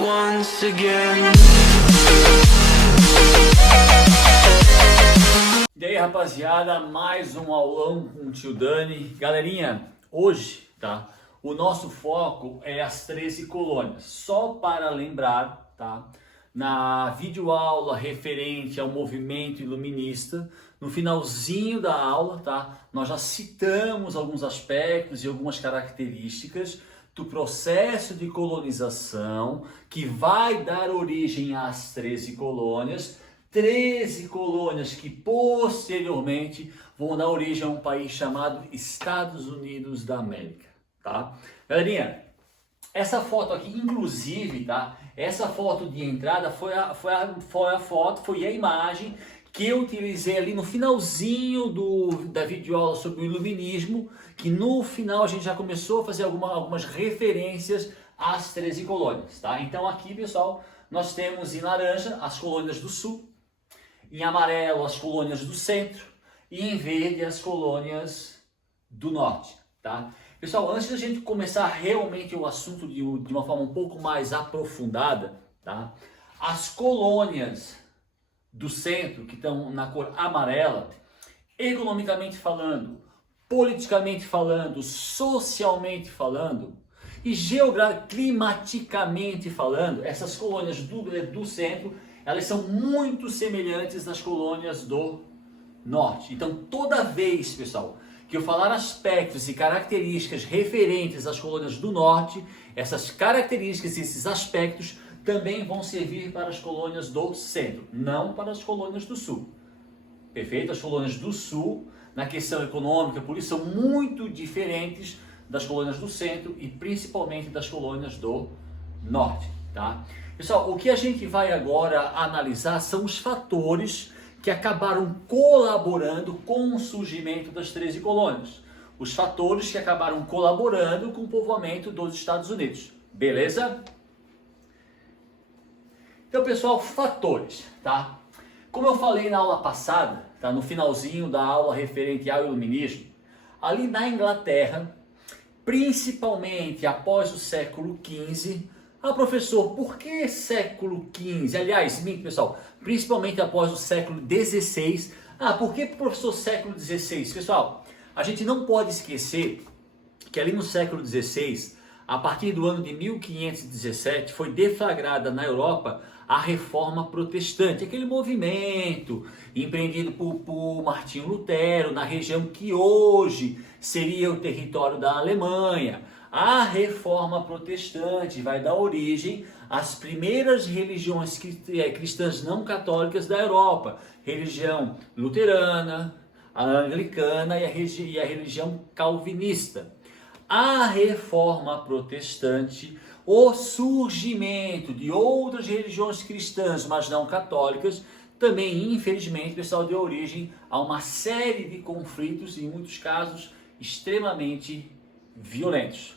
once again. E aí, rapaziada, mais um aulão com o tio Dani. Galerinha, hoje, tá? O nosso foco é as 13 colônias. Só para lembrar, tá? Na videoaula referente ao movimento iluminista, no finalzinho da aula, tá? Nós já citamos alguns aspectos e algumas características do processo de colonização que vai dar origem às 13 colônias. 13 colônias que posteriormente vão dar origem a um país chamado Estados Unidos da América, tá? Galerinha, essa foto aqui, inclusive, tá? Essa foto de entrada foi a imagem que eu utilizei ali no finalzinho da videoaula sobre o iluminismo, que no final a gente já começou a fazer algumas referências às 13 colônias, tá? Então aqui, pessoal, nós temos em laranja as colônias do sul, em amarelo as colônias do centro e em verde as colônias do norte, tá? Pessoal, antes da gente começar realmente o assunto de uma forma um pouco mais aprofundada, tá? As colônias do centro, que estão na cor amarela, economicamente falando, politicamente falando, socialmente falando e climaticamente falando, essas colônias do centro, elas são muito semelhantes às colônias do norte. Então, toda vez, pessoal, que eu falar aspectos e características referentes às colônias do norte, essas características e esses aspectos também vão servir para as colônias do centro, não para as colônias do sul. Perfeito? As colônias do sul, na questão econômica, por isso são muito diferentes das colônias do centro e principalmente das colônias do norte, tá? Pessoal, o que a gente vai agora analisar são os fatores que acabaram colaborando com o surgimento das 13 colônias. Os fatores que acabaram colaborando com o povoamento dos Estados Unidos. Beleza? Então, pessoal, fatores, tá? Como eu falei na aula passada, tá? No finalzinho da aula referente ao iluminismo, ali na Inglaterra, principalmente após o século XV, professor, por que século XV? Aliás, pessoal, principalmente após o século XVI. Por que, professor, século XVI? Pessoal, a gente não pode esquecer que ali no século XVI, a partir do ano de 1517, foi deflagrada na Europa a Reforma Protestante, aquele movimento empreendido por Martinho Lutero na região que hoje seria o território da Alemanha. A Reforma Protestante vai dar origem às primeiras religiões cristãs não católicas da Europa, religião luterana, a anglicana e a religião calvinista. A Reforma Protestante, o surgimento de outras religiões cristãs, mas não católicas, também, infelizmente, pessoal, deu origem a uma série de conflitos, em muitos casos, extremamente violentos.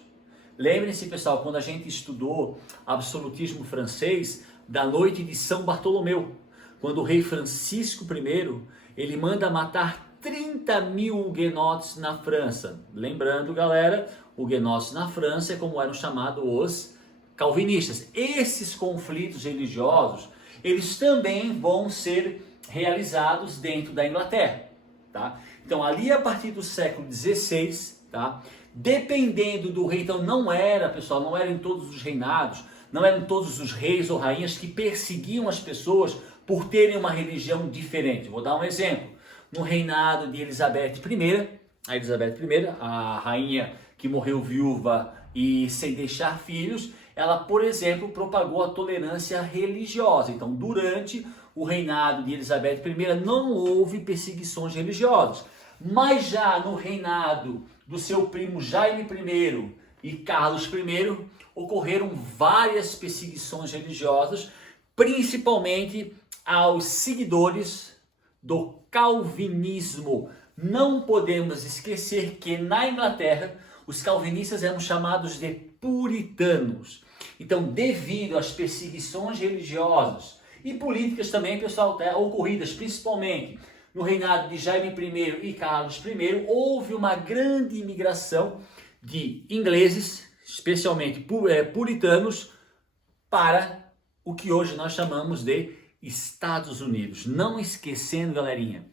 Lembrem-se, pessoal, quando a gente estudou absolutismo francês, da noite de São Bartolomeu, quando o rei Francisco I, ele manda matar 30 mil huguenotes na França. Lembrando, galera, huguenotes na França é como eram chamados os calvinistas. Esses conflitos religiosos, eles também vão ser realizados dentro da Inglaterra, tá? Então, ali a partir do século XVI, tá? Dependendo do rei, então não era, pessoal, não eram em todos os reinados, não eram todos os reis ou rainhas que perseguiam as pessoas por terem uma religião diferente. Vou dar um exemplo. No reinado de Elizabeth I, a rainha que morreu viúva e sem deixar filhos, ela, por exemplo, propagou a tolerância religiosa. Então, durante o reinado de Elizabeth I, não houve perseguições religiosas. Mas já no reinado do seu primo Jaime I e Carlos I, ocorreram várias perseguições religiosas, principalmente aos seguidores do calvinismo. Não podemos esquecer que na Inglaterra, os calvinistas eram chamados de puritanos. Então, devido às perseguições religiosas e políticas também, pessoal, ocorridas principalmente no reinado de Jaime I e Carlos I, houve uma grande imigração de ingleses, especialmente puritanos, para o que hoje nós chamamos de Estados Unidos. Não esquecendo, galerinha,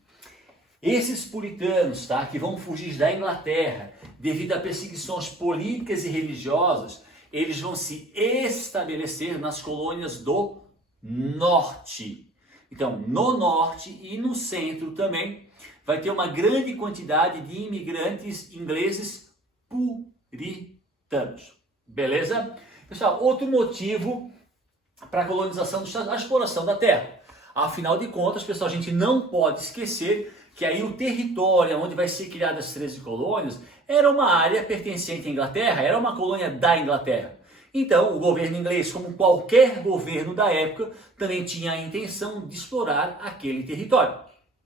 esses puritanos, tá, que vão fugir da Inglaterra devido a perseguições políticas e religiosas, eles vão se estabelecer nas colônias do norte. Então, no norte e no centro também vai ter uma grande quantidade de imigrantes ingleses puritanos. Beleza? Pessoal, outro motivo para a colonização dos Estados Unidos, a exploração da terra. Afinal de contas, pessoal, a gente não pode esquecer que aí o território onde vai ser criadas as 13 colônias era uma área pertencente à Inglaterra, era uma colônia da Inglaterra. Então, o governo inglês, como qualquer governo da época, também tinha a intenção de explorar aquele território.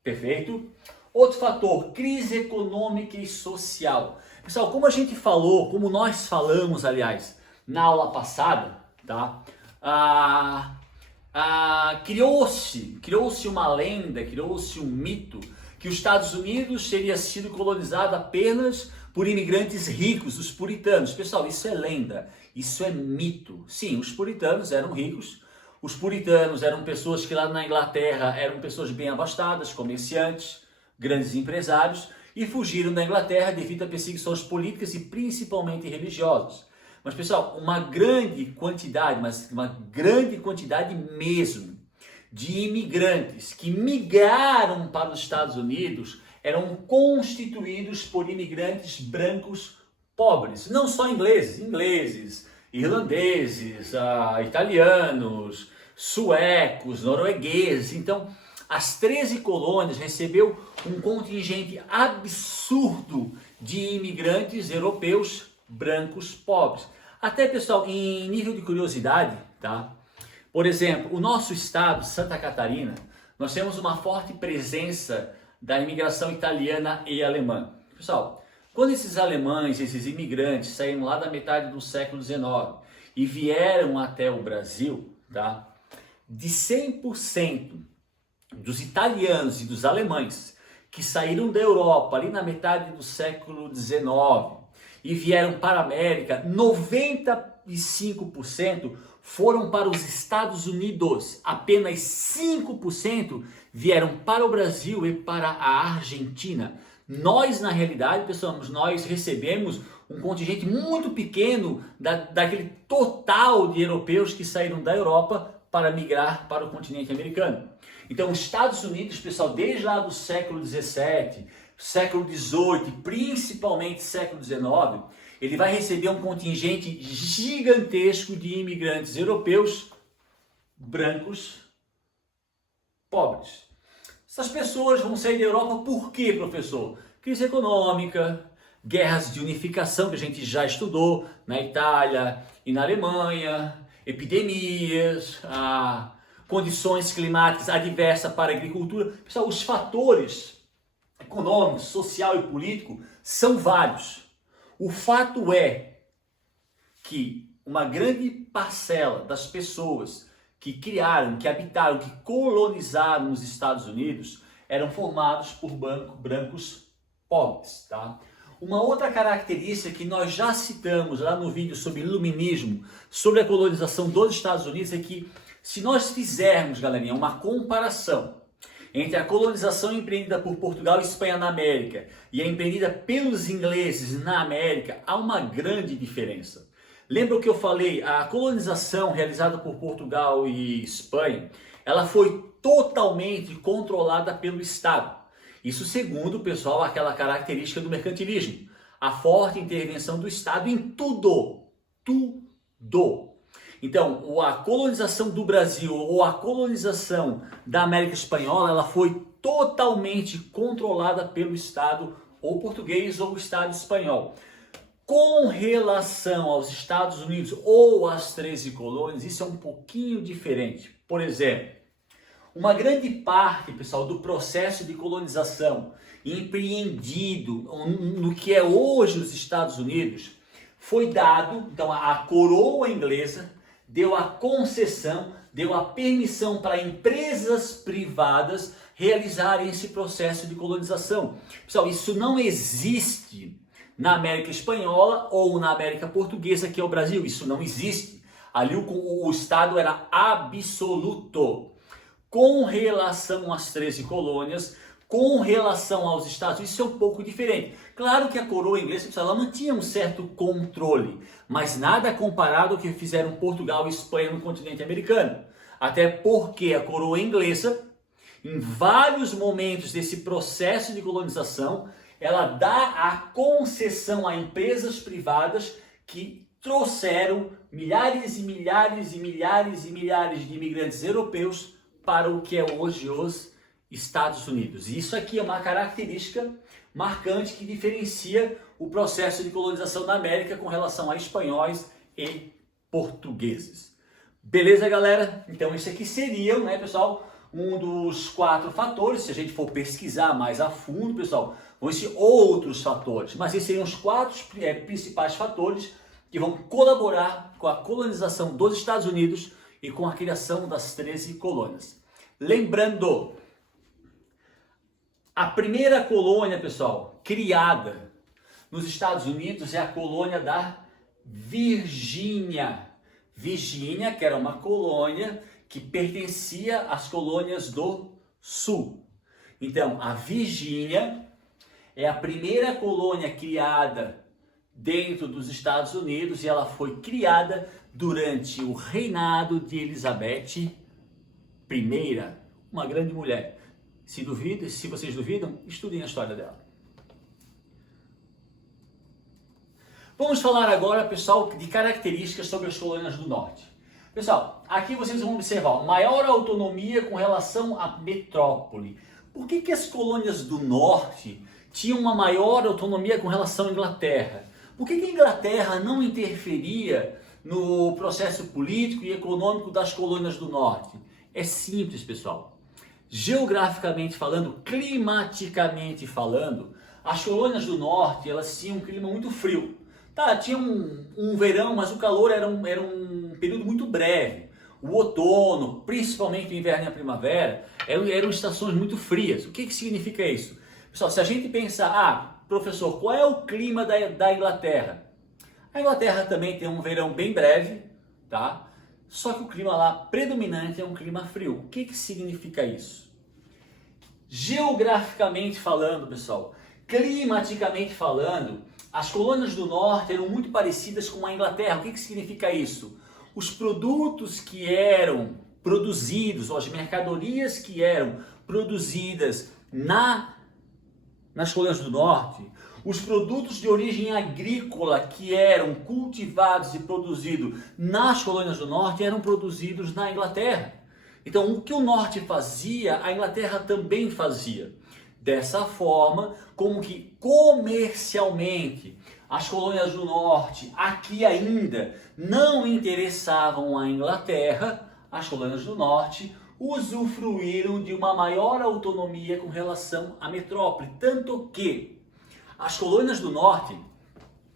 Perfeito? Outro fator, crise econômica e social. Pessoal, como a gente falou, como nós falamos, aliás, na aula passada, tá? Criou-se uma lenda, criou-se um mito que os Estados Unidos teria sido colonizado apenas por imigrantes ricos, os puritanos. Pessoal, isso é lenda, isso é mito. Sim, os puritanos eram ricos, os puritanos eram pessoas que lá na Inglaterra eram pessoas bem abastadas, comerciantes, grandes empresários, e fugiram da Inglaterra devido a perseguições políticas e principalmente religiosas. Mas, pessoal, uma grande quantidade, mas uma grande quantidade mesmo, de imigrantes que migraram para os Estados Unidos eram constituídos por imigrantes brancos pobres. Não só ingleses, irlandeses, italianos, suecos, noruegueses. Então, as 13 colônias recebeu um contingente absurdo de imigrantes europeus brancos pobres. Até, pessoal, em nível de curiosidade, tá? Por exemplo, o nosso estado, Santa Catarina, nós temos uma forte presença da imigração italiana e alemã. Pessoal, quando esses alemães, esses imigrantes saíram lá da metade do século XIX e vieram até o Brasil, tá? De 100% dos italianos e dos alemães que saíram da Europa ali na metade do século XIX e vieram para a América, 95% foram para os Estados Unidos, apenas 5% vieram para o Brasil e para a Argentina. Nós, na realidade, pessoal, nós recebemos um contingente muito pequeno daquele total de europeus que saíram da Europa para migrar para o continente americano. Então, os Estados Unidos, pessoal, desde lá do século XVII, século XVIII, principalmente século XIX, ele vai receber um contingente gigantesco de imigrantes europeus brancos pobres. Essas pessoas vão sair da Europa por quê, professor? Crise econômica, guerras de unificação que a gente já estudou na Itália e na Alemanha, epidemias, condições climáticas adversas para a agricultura. Pessoal, os fatores econômico, social e político são vários. O fato é que uma grande parcela das pessoas que criaram, que habitaram, que colonizaram os Estados Unidos eram formados por brancos pobres, tá? Uma outra característica que nós já citamos lá no vídeo sobre iluminismo, sobre a colonização dos Estados Unidos, é que se nós fizermos, galerinha, uma comparação entre a colonização empreendida por Portugal e Espanha na América e a empreendida pelos ingleses na América, há uma grande diferença. Lembra o que eu falei? A colonização realizada por Portugal e Espanha, ela foi totalmente controlada pelo Estado. Isso segundo, pessoal, aquela característica do mercantilismo. A forte intervenção do Estado em tudo. Então, a colonização do Brasil ou a colonização da América Espanhola, ela foi totalmente controlada pelo Estado ou português ou Estado espanhol. Com relação aos Estados Unidos ou às 13 colônias, isso é um pouquinho diferente. Por exemplo, uma grande parte, pessoal, do processo de colonização empreendido no que é hoje os Estados Unidos foi dado, então a coroa inglesa deu a concessão, deu a permissão para empresas privadas realizarem esse processo de colonização. Pessoal, isso não existe na América Espanhola ou na América Portuguesa, que é o Brasil. Isso não existe. Ali o Estado era absoluto. Com relação às 13 colônias, com relação aos Estados Unidos, isso é um pouco diferente. Claro que a coroa inglesa, ela mantinha um certo controle, mas nada comparado ao que fizeram Portugal e Espanha no continente americano. Até porque a coroa inglesa, em vários momentos desse processo de colonização, ela dá a concessão a empresas privadas que trouxeram milhares e milhares e milhares e milhares de imigrantes europeus para o que é hoje os Estados Unidos. E isso aqui é uma característica marcante que diferencia o processo de colonização da América com relação a espanhóis e portugueses. Beleza, galera? Então esse aqui seria, né, pessoal, um dos 4 fatores. Se a gente for pesquisar mais a fundo, pessoal, vão existir outros fatores, mas esses seriam os 4 principais fatores que vão colaborar com a colonização dos Estados Unidos e com a criação das 13 colônias. Lembrando, a primeira colônia, pessoal, criada nos Estados Unidos é a colônia da Virgínia. Virgínia, que era uma colônia que pertencia às colônias do Sul. Então, a Virgínia é a primeira colônia criada dentro dos Estados Unidos e ela foi criada durante o reinado de Elizabeth I, uma grande mulher. Se vocês duvidam, estudem a história dela. Vamos falar agora, pessoal, de características sobre as colônias do Norte. Pessoal, aqui vocês vão observar maior autonomia com relação à metrópole. Por que as colônias do Norte tinham uma maior autonomia com relação à Inglaterra? Por que a Inglaterra não interferia no processo político e econômico das colônias do Norte? É simples, pessoal. Geograficamente falando, climaticamente falando, as colônias do Norte, elas tinham um clima muito frio. Tá, tinha um verão, mas o calor era um período muito breve. O outono, principalmente o inverno e a primavera, eram estações muito frias. O que significa isso? Pessoal, se a gente pensar, professor, qual é o clima da Inglaterra? A Inglaterra também tem um verão bem breve, tá? Só que o clima lá predominante é um clima frio. O que significa isso? Geograficamente falando, pessoal, climaticamente falando, as colônias do Norte eram muito parecidas com a Inglaterra. O que significa isso? Os produtos que eram produzidos, ou as mercadorias que eram produzidas nas colônias do Norte, os produtos de origem agrícola que eram cultivados e produzidos nas colônias do Norte eram produzidos na Inglaterra. Então, o que o Norte fazia, a Inglaterra também fazia. Dessa forma, como que comercialmente as colônias do Norte aqui ainda não interessavam a Inglaterra, as colônias do Norte usufruíram de uma maior autonomia com relação à metrópole. Tanto que as colônias do Norte,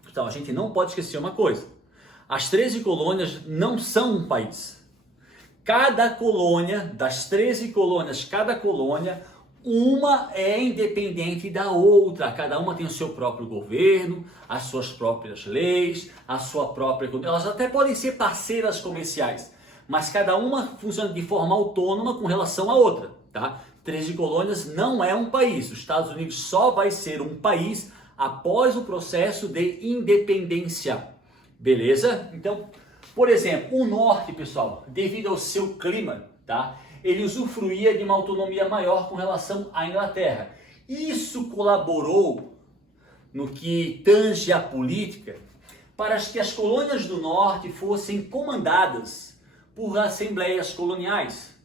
então a gente não pode esquecer uma coisa, as 13 colônias não são um país. Cada colônia, das 13 colônias, cada colônia, uma é independente da outra, cada uma tem o seu próprio governo, as suas próprias leis, a sua própria... Elas até podem ser parceiras comerciais, mas cada uma funciona de forma autônoma com relação à outra, tá? 13 colônias não é um país, os Estados Unidos só vai ser um país após o processo de independência, beleza? Então, por exemplo, o Norte, pessoal, devido ao seu clima, tá? Ele usufruía de uma autonomia maior com relação à Inglaterra. Isso colaborou no que tange a política para que as colônias do Norte fossem comandadas por assembleias coloniais.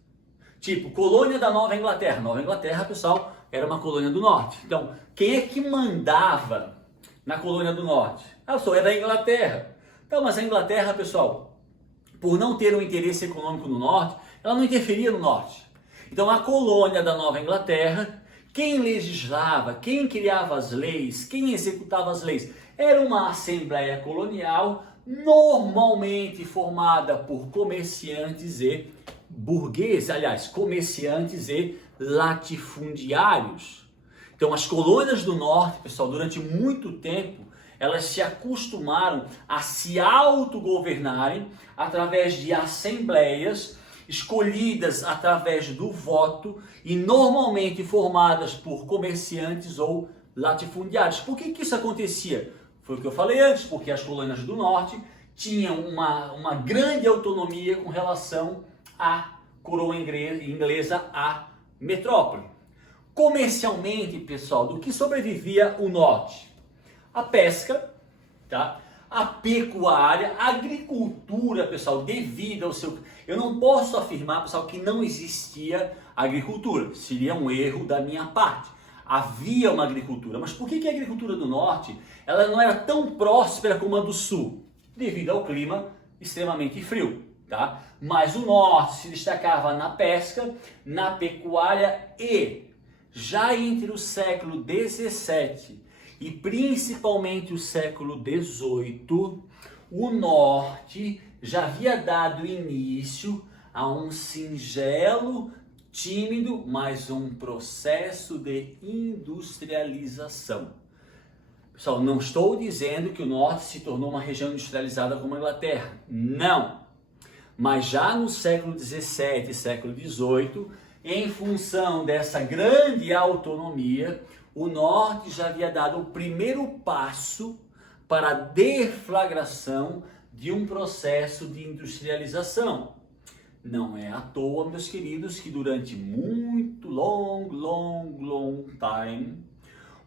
Tipo, colônia da Nova Inglaterra. Nova Inglaterra, pessoal, era uma colônia do Norte. Então, quem é que mandava na colônia do Norte? Era a Inglaterra. Então, mas a Inglaterra, pessoal, por não ter um interesse econômico no Norte, ela não interferia no Norte. Então a colônia da Nova Inglaterra, quem legislava, quem criava as leis, quem executava as leis, era uma assembleia colonial normalmente formada por comerciantes e burgueses, aliás, comerciantes e latifundiários. Então as colônias do Norte, pessoal, durante muito tempo, elas se acostumaram a se autogovernarem através de assembleias escolhidas através do voto e normalmente formadas por comerciantes ou latifundiários. Por que isso acontecia? Foi o que eu falei antes, porque as colônias do norte tinham uma grande autonomia com relação à coroa inglesa, à metrópole. Comercialmente, pessoal, do que sobrevivia o norte? A pesca, tá? A pecuária, a agricultura, pessoal, devido ao seu... Eu não posso afirmar, pessoal, que não existia agricultura. Seria um erro da minha parte. Havia uma agricultura. Mas por que a agricultura do norte ela não era tão próspera como a do sul? Devido ao clima extremamente frio, tá? Mas o norte se destacava na pesca, na pecuária e já entre o século XVII e principalmente o século XVIII, o norte já havia dado início a um singelo, tímido, mas um processo de industrialização. Pessoal, não estou dizendo que o norte se tornou uma região industrializada como a Inglaterra, não. Mas já no século XVII e século XVIII, em função dessa grande autonomia, o norte já havia dado o primeiro passo para a deflagração de um processo de industrialização. Não é à toa, meus queridos, que durante muito long time,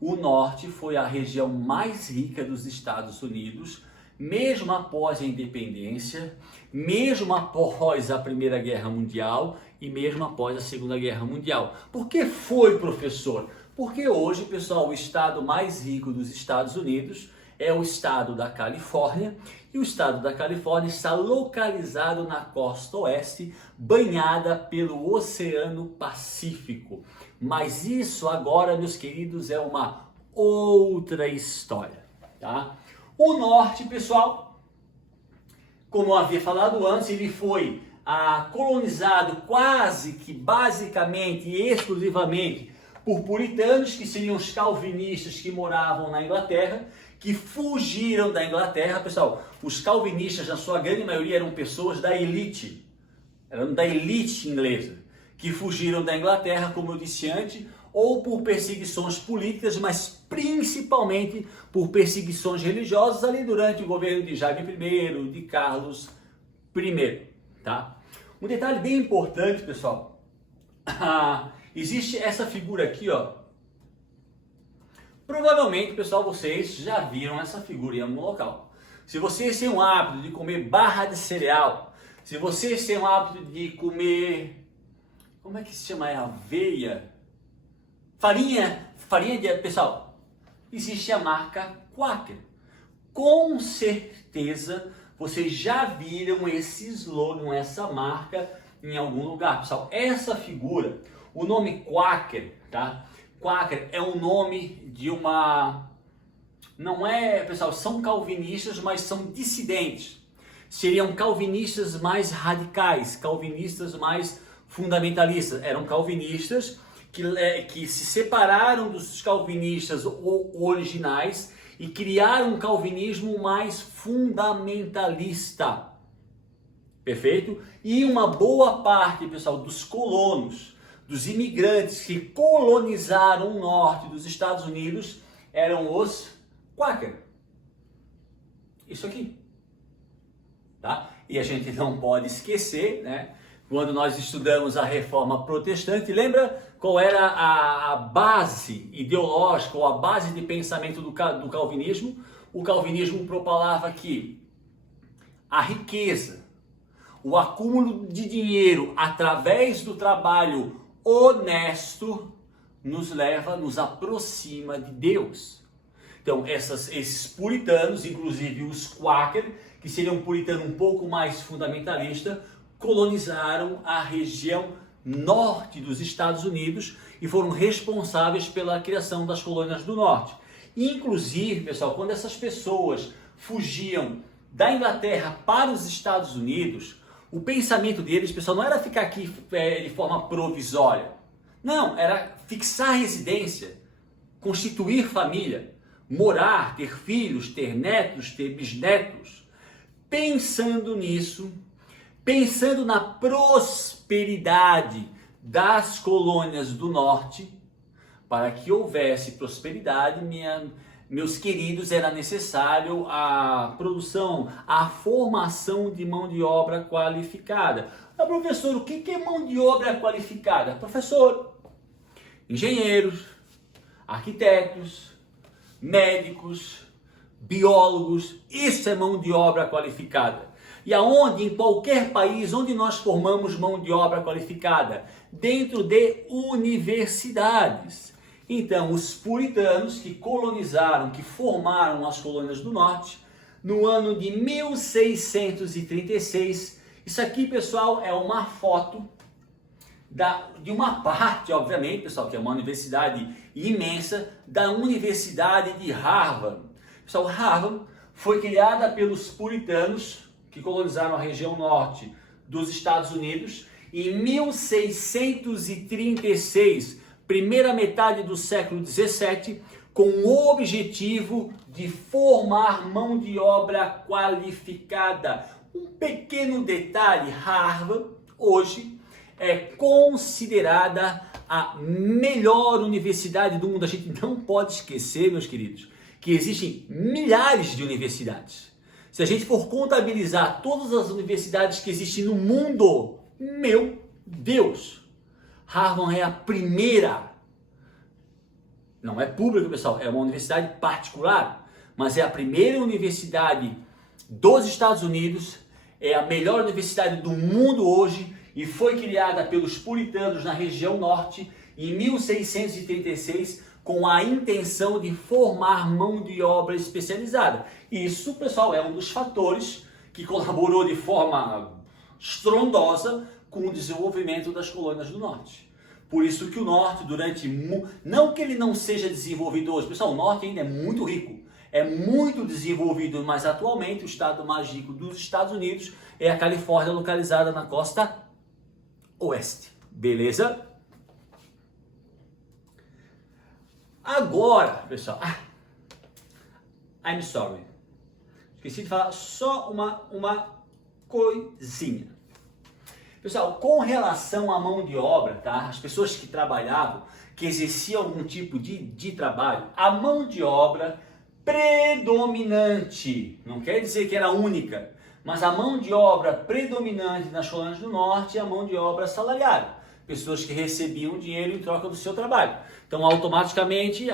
o norte foi a região mais rica dos Estados Unidos, mesmo após a independência, mesmo após a Primeira Guerra Mundial e mesmo após a Segunda Guerra Mundial. Por que foi, professor? Porque hoje, pessoal, o estado mais rico dos Estados Unidos é o estado da Califórnia, e o estado da Califórnia está localizado na costa oeste, banhada pelo Oceano Pacífico. Mas isso agora, meus queridos, é uma outra história, tá? O norte, pessoal, como eu havia falado antes, ele foi colonizado quase que basicamente e exclusivamente por puritanos, que seriam os calvinistas que moravam na Inglaterra, que fugiram da Inglaterra. Pessoal, os calvinistas, na sua grande maioria, eram pessoas da elite inglesa, que fugiram da Inglaterra, como eu disse antes, ou por perseguições políticas, mas principalmente por perseguições religiosas ali durante o governo de Jaime I, de Carlos I, tá? Um detalhe bem importante, pessoal, existe essa figura aqui, ó. Provavelmente, pessoal, vocês já viram essa figura em algum local. Se vocês têm o hábito de comer barra de cereal, se vocês têm o hábito de comer, como é que se chama? Aveia? Farinha de... Pessoal, existe a marca Quaker. Com certeza, vocês já viram esse slogan, essa marca em algum lugar. Pessoal, essa figura, o nome Quaker, tá? Quaker é o nome de uma... Não é, pessoal, são calvinistas, mas são dissidentes. Seriam calvinistas mais radicais, calvinistas mais fundamentalistas. Eram calvinistas que se separaram dos calvinistas originais e criaram um calvinismo mais fundamentalista. Perfeito? E uma boa parte, pessoal, dos colonos, dos imigrantes que colonizaram o norte dos Estados Unidos eram os Quaker. Isso aqui. Tá? E a gente não pode esquecer, né? Quando nós estudamos a Reforma Protestante, lembra qual era a base ideológica ou a base de pensamento do calvinismo? O calvinismo propalava que a riqueza, o acúmulo de dinheiro através do trabalho honesto nos aproxima de Deus. Então, esses puritanos, inclusive os Quaker, que seriam um puritano um pouco mais fundamentalista, colonizaram a região norte dos Estados Unidos e foram responsáveis pela criação das colônias do norte. Inclusive, pessoal, quando essas pessoas fugiam da Inglaterra para os Estados Unidos, o pensamento deles, pessoal, não era ficar aqui de forma provisória. Não, era fixar residência, constituir família. morar, ter filhos, ter netos, ter bisnetos. Pensando nisso, pensando na prosperidade das colônias do norte, para que houvesse prosperidade, meus queridos, era necessário a produção, a formação de mão de obra qualificada. Mas, professor, o que é mão de obra qualificada? Professor, engenheiros, arquitetos, médicos, biólogos, isso é mão de obra qualificada. E aonde, em qualquer país, onde nós formamos mão de obra qualificada? Dentro de universidades. Então, os puritanos que colonizaram, que formaram as colônias do norte, no ano de 1636, isso aqui, pessoal, é uma foto de uma parte, obviamente, pessoal, que é uma universidade imensa, da Universidade de Harvard. Pessoal, Harvard foi criada pelos puritanos que colonizaram a região norte dos Estados Unidos em 1636, primeira metade do século 17, com o objetivo de formar mão de obra qualificada. Um pequeno detalhe, Harvard hoje é considerada a melhor universidade do mundo. A gente não pode esquecer, meus queridos, que existem milhares de universidades. Se a gente for contabilizar todas as universidades que existem no mundo, meu Deus, Harvard é a primeira. Não é pública, pessoal, é uma universidade particular, mas é a primeira universidade dos Estados Unidos, é a melhor universidade do mundo hoje e foi criada pelos puritanos na região norte em 1636 com a intenção de formar mão de obra especializada. Isso, pessoal, é um dos fatores que colaborou de forma estrondosa com o desenvolvimento das colônias do norte. Por isso que o norte, não que ele não seja desenvolvido hoje, pessoal, o norte ainda é muito rico, é muito desenvolvido, mas atualmente o estado mais rico dos Estados Unidos é a Califórnia, localizada na costa oeste. Beleza? Agora, pessoal, I'm sorry, esqueci de falar só uma coisinha. Pessoal, com relação à mão de obra, tá? As pessoas que trabalhavam, que exerciam algum tipo de trabalho, a mão de obra predominante, não quer dizer que era única, mas a mão de obra predominante nas colônias do norte é a mão de obra assalariada. Pessoas que recebiam dinheiro em troca do seu trabalho. Então, automaticamente,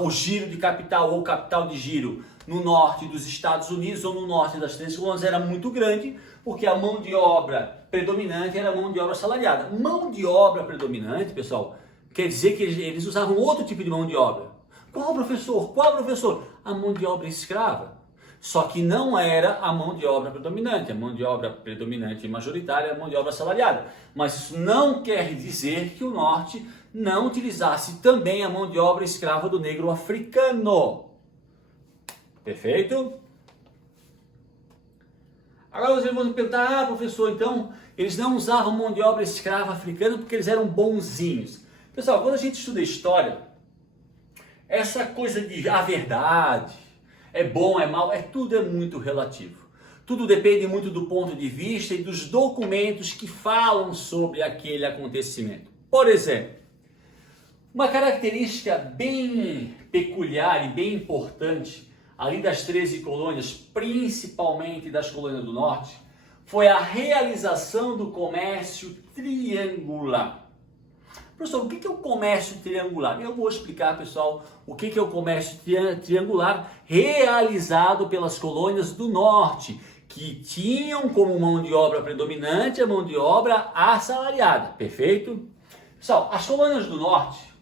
o giro de capital ou capital de giro no norte dos Estados Unidos ou no norte das três colônias era muito grande, porque a mão de obra predominante era a mão de obra assalariada. Mão de obra predominante, pessoal, quer dizer que eles usavam outro tipo de mão de obra. Qual professor? Qual professor? A mão de obra escrava. Só que não era a mão de obra predominante. A mão de obra predominante e majoritária é a mão de obra assalariada. Mas isso não quer dizer que o norte não utilizasse também a mão de obra escrava do negro africano. Perfeito? Agora vocês vão me perguntar, professor, então eles não usavam mão de obra escrava africana porque eles eram bonzinhos. Pessoal, quando a gente estuda história, essa coisa de a verdade, é bom, é mal, tudo é muito relativo. Tudo depende muito do ponto de vista e dos documentos que falam sobre aquele acontecimento. Por exemplo, uma característica bem peculiar e bem importante ali das 13 colônias, principalmente das colônias do norte, foi a realização do comércio triangular. Professor, o que é o comércio triangular? Eu vou explicar, pessoal, o que é o comércio triangular realizado pelas colônias do norte, que tinham como mão de obra predominante a mão de obra assalariada. Perfeito? Pessoal, as colônias do norte,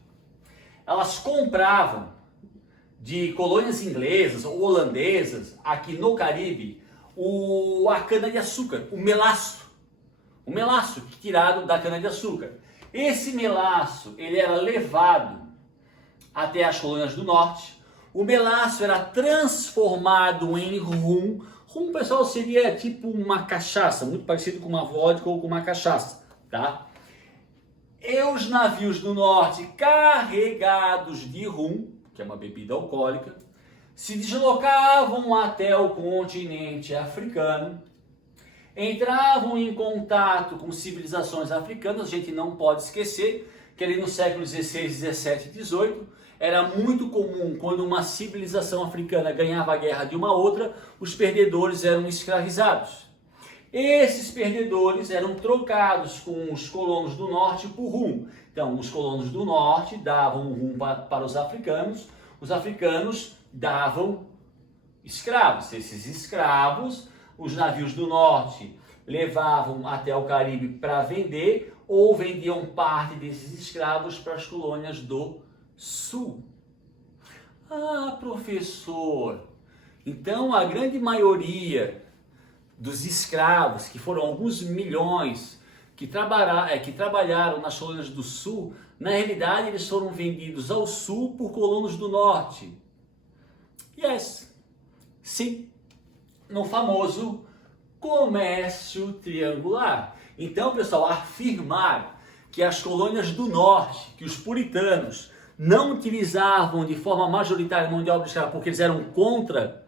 elas compravam de colônias inglesas ou holandesas, aqui no Caribe, a cana-de-açúcar, o melaço tirado da cana-de-açúcar. Esse melaço, ele era levado até as colônias do norte. O melaço era transformado em rum. Rum, pessoal, seria tipo uma cachaça, muito parecido com uma vodka ou com uma cachaça, tá? E os navios do norte carregados de rum, que é uma bebida alcoólica, se deslocavam até o continente africano, entravam em contato com civilizações africanas. A gente não pode esquecer que ali no século XVI, XVII e XVIII era muito comum, quando uma civilização africana ganhava a guerra de uma outra, os perdedores eram escravizados. Esses perdedores eram trocados com os colonos do norte por rum. Então, os colonos do norte davam o rum para os africanos davam escravos. Esses escravos, os navios do norte levavam até o Caribe para vender, ou vendiam parte desses escravos para as colônias do sul. Ah, professor, então a grande maioria dos escravos, que foram alguns milhões, que trabalharam nas colônias do sul, na realidade eles foram vendidos ao sul por colonos do norte. Yes, sim, no famoso comércio triangular. Então, pessoal, afirmar que as colônias do norte, que os puritanos não utilizavam de forma majoritária mão de obra escrava porque eles eram contra,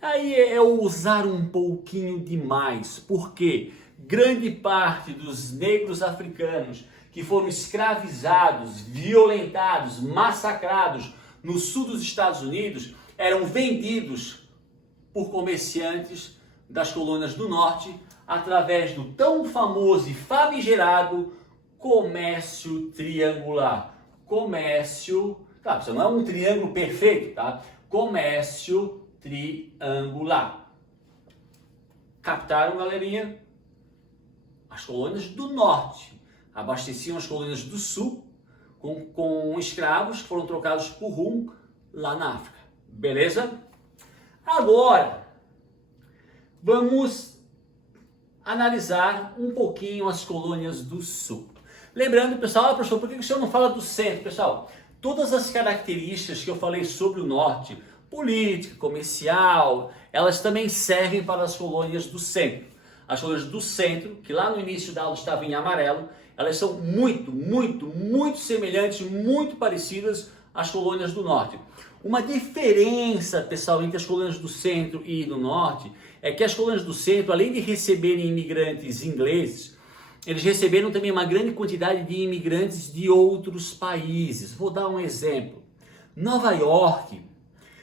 aí é ousar um pouquinho demais, porque grande parte dos negros africanos que foram escravizados, violentados, massacrados no sul dos Estados Unidos eram vendidos por comerciantes das colônias do norte através do tão famoso e famigerado comércio triangular. Comércio, tá, não é um triângulo perfeito, tá? Comércio triangular. Captaram, galerinha? As colônias do norte abasteciam as colônias do sul com escravos que foram trocados por rum lá na África. Beleza? Agora, vamos analisar um pouquinho as colônias do sul. Lembrando, pessoal, professor, por que o senhor não fala do centro? Pessoal, todas as características que eu falei sobre o norte, política, comercial, elas também servem para as colônias do centro. As colônias do centro, que lá no início da aula estavam em amarelo, elas são muito semelhantes, muito parecidas às colônias do norte. Uma diferença, pessoal, entre as colônias do centro e do norte é que as colônias do centro, além de receberem imigrantes ingleses, eles receberam também uma grande quantidade de imigrantes de outros países. Vou dar um exemplo. Nova York,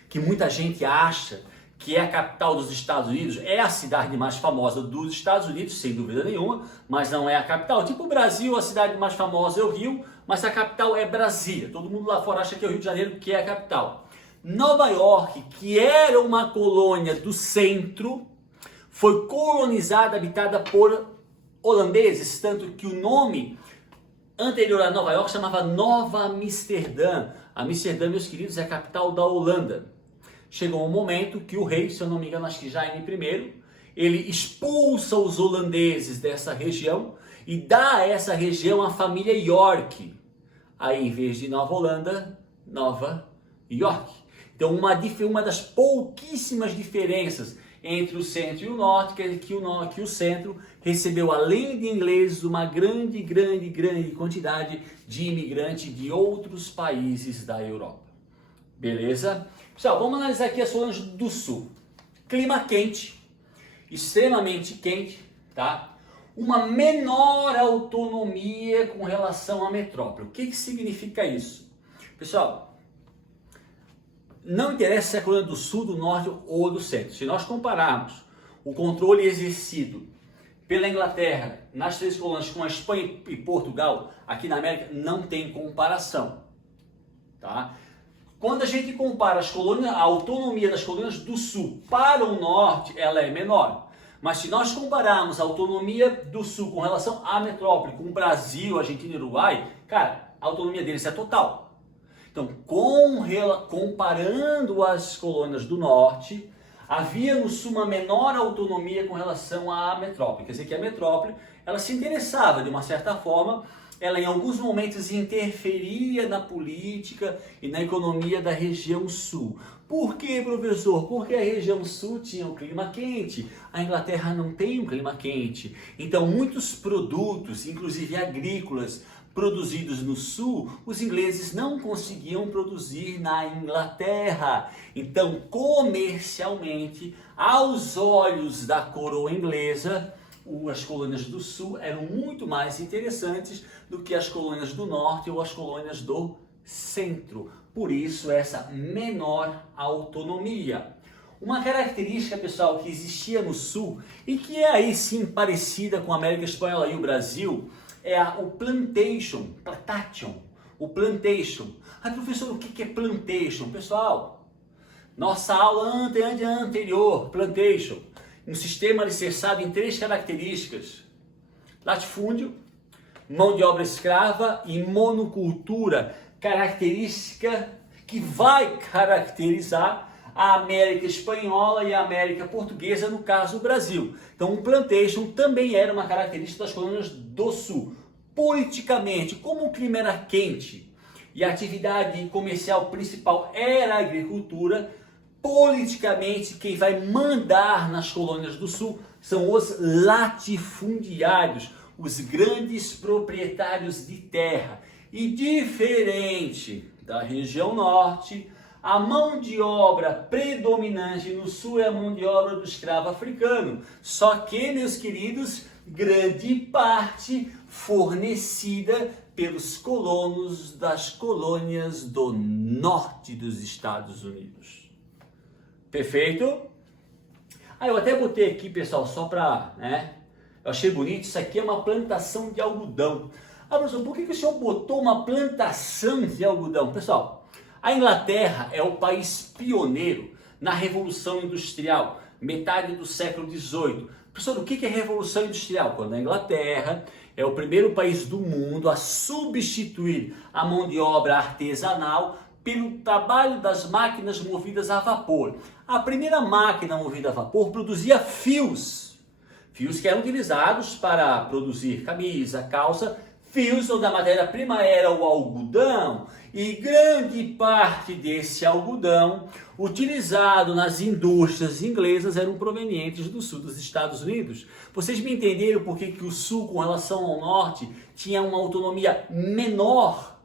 que muita gente acha que é a capital dos Estados Unidos, é a cidade mais famosa dos Estados Unidos, sem dúvida nenhuma, mas não é a capital. Tipo o Brasil, a cidade mais famosa é o Rio, mas a capital é Brasília. Todo mundo lá fora acha que é o Rio de Janeiro, que é a capital. Nova York, que era uma colônia do centro, foi colonizada, habitada por holandeses, tanto que o nome anterior a Nova York chamava Nova Amsterdã. Amsterdã, meus queridos, é a capital da Holanda. Chegou um momento que o rei, se eu não me engano, acho que Jaime I, ele expulsa os holandeses dessa região e dá a essa região a família York. Aí, em vez de Nova Holanda, Nova York. Então, uma das pouquíssimas diferenças entre o centro e o norte, que o centro recebeu, além de ingleses, uma grande quantidade de imigrantes de outros países da Europa. Beleza? Pessoal, vamos analisar aqui as colônias do sul. Clima quente, extremamente quente, tá? Uma menor autonomia com relação à metrópole. O que significa isso? Pessoal, não interessa se é a colônia do sul, do norte ou do centro. Se nós compararmos o controle exercido pela Inglaterra nas três colônias com a Espanha e Portugal, aqui na América, não tem comparação, tá? Quando a gente compara as colônias, a autonomia das colônias do sul para o norte, ela é menor. Mas se nós compararmos a autonomia do sul com relação à metrópole, com o Brasil, Argentina e Uruguai, cara, a autonomia deles é total. Então, comparando as colônias do norte, havia no sul uma menor autonomia com relação à metrópole. Quer dizer que a metrópole, ela se interessava de uma certa forma ela em alguns momentos interferia na política e na economia da região sul. Por quê, professor? Porque a região sul tinha um clima quente, a Inglaterra não tem um clima quente. Então, muitos produtos, inclusive agrícolas, produzidos no sul, os ingleses não conseguiam produzir na Inglaterra. Então, comercialmente, aos olhos da coroa inglesa, as colônias do sul eram muito mais interessantes do que as colônias do norte ou as colônias do centro. Por isso, essa menor autonomia. Uma característica, pessoal, que existia no sul e que é aí sim parecida com a América Espanhola e o Brasil, é o plantation. O plantation. Professor, o que é plantation? Pessoal, nossa aula anterior, plantation. Um sistema alicerçado em 3 características: latifúndio, mão de obra escrava e monocultura, característica que vai caracterizar a América Espanhola e a América Portuguesa, no caso do Brasil. Então, o plantation também era uma característica das colônias do sul. Politicamente, como o clima era quente e a atividade comercial principal era a agricultura, politicamente quem vai mandar nas colônias do sul são os latifundiários, os grandes proprietários de terra. E diferente da região norte, a mão de obra predominante no sul é a mão de obra do escravo africano. Só que, meus queridos, grande parte fornecida pelos colonos das colônias do norte dos Estados Unidos. Perfeito? Eu até botei aqui, pessoal, só para, eu achei bonito, isso aqui é uma plantação de algodão. Professor, por que o senhor botou uma plantação de algodão? Pessoal, a Inglaterra é o país pioneiro na Revolução Industrial, metade do século XVIII. Professor, o que é Revolução Industrial? Quando a Inglaterra é o primeiro país do mundo a substituir a mão de obra artesanal pelo trabalho das máquinas movidas a vapor. A primeira máquina movida a vapor produzia fios que eram utilizados para produzir camisa, calça, fios onde a matéria-prima era o algodão, e grande parte desse algodão utilizado nas indústrias inglesas eram provenientes do sul dos Estados Unidos. Vocês me entenderam por que o sul, com relação ao norte, tinha uma autonomia menor?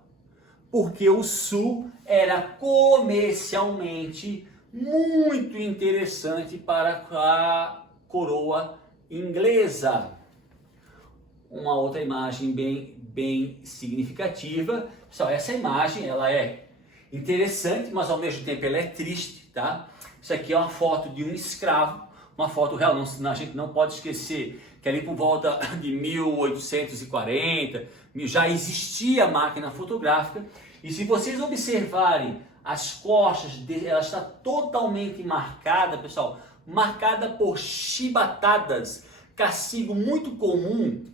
Porque o sul era comercialmente muito interessante para a coroa inglesa. Uma outra imagem bem significativa. Pessoal, essa imagem ela é interessante, mas ao mesmo tempo ela é triste, tá? Isso aqui é uma foto de um escravo, uma foto real. A gente não pode esquecer que ali por volta de 1840 já existia a máquina fotográfica, e se vocês observarem as costas dele, ela está totalmente marcada, pessoal, marcada por chibatadas, castigo muito comum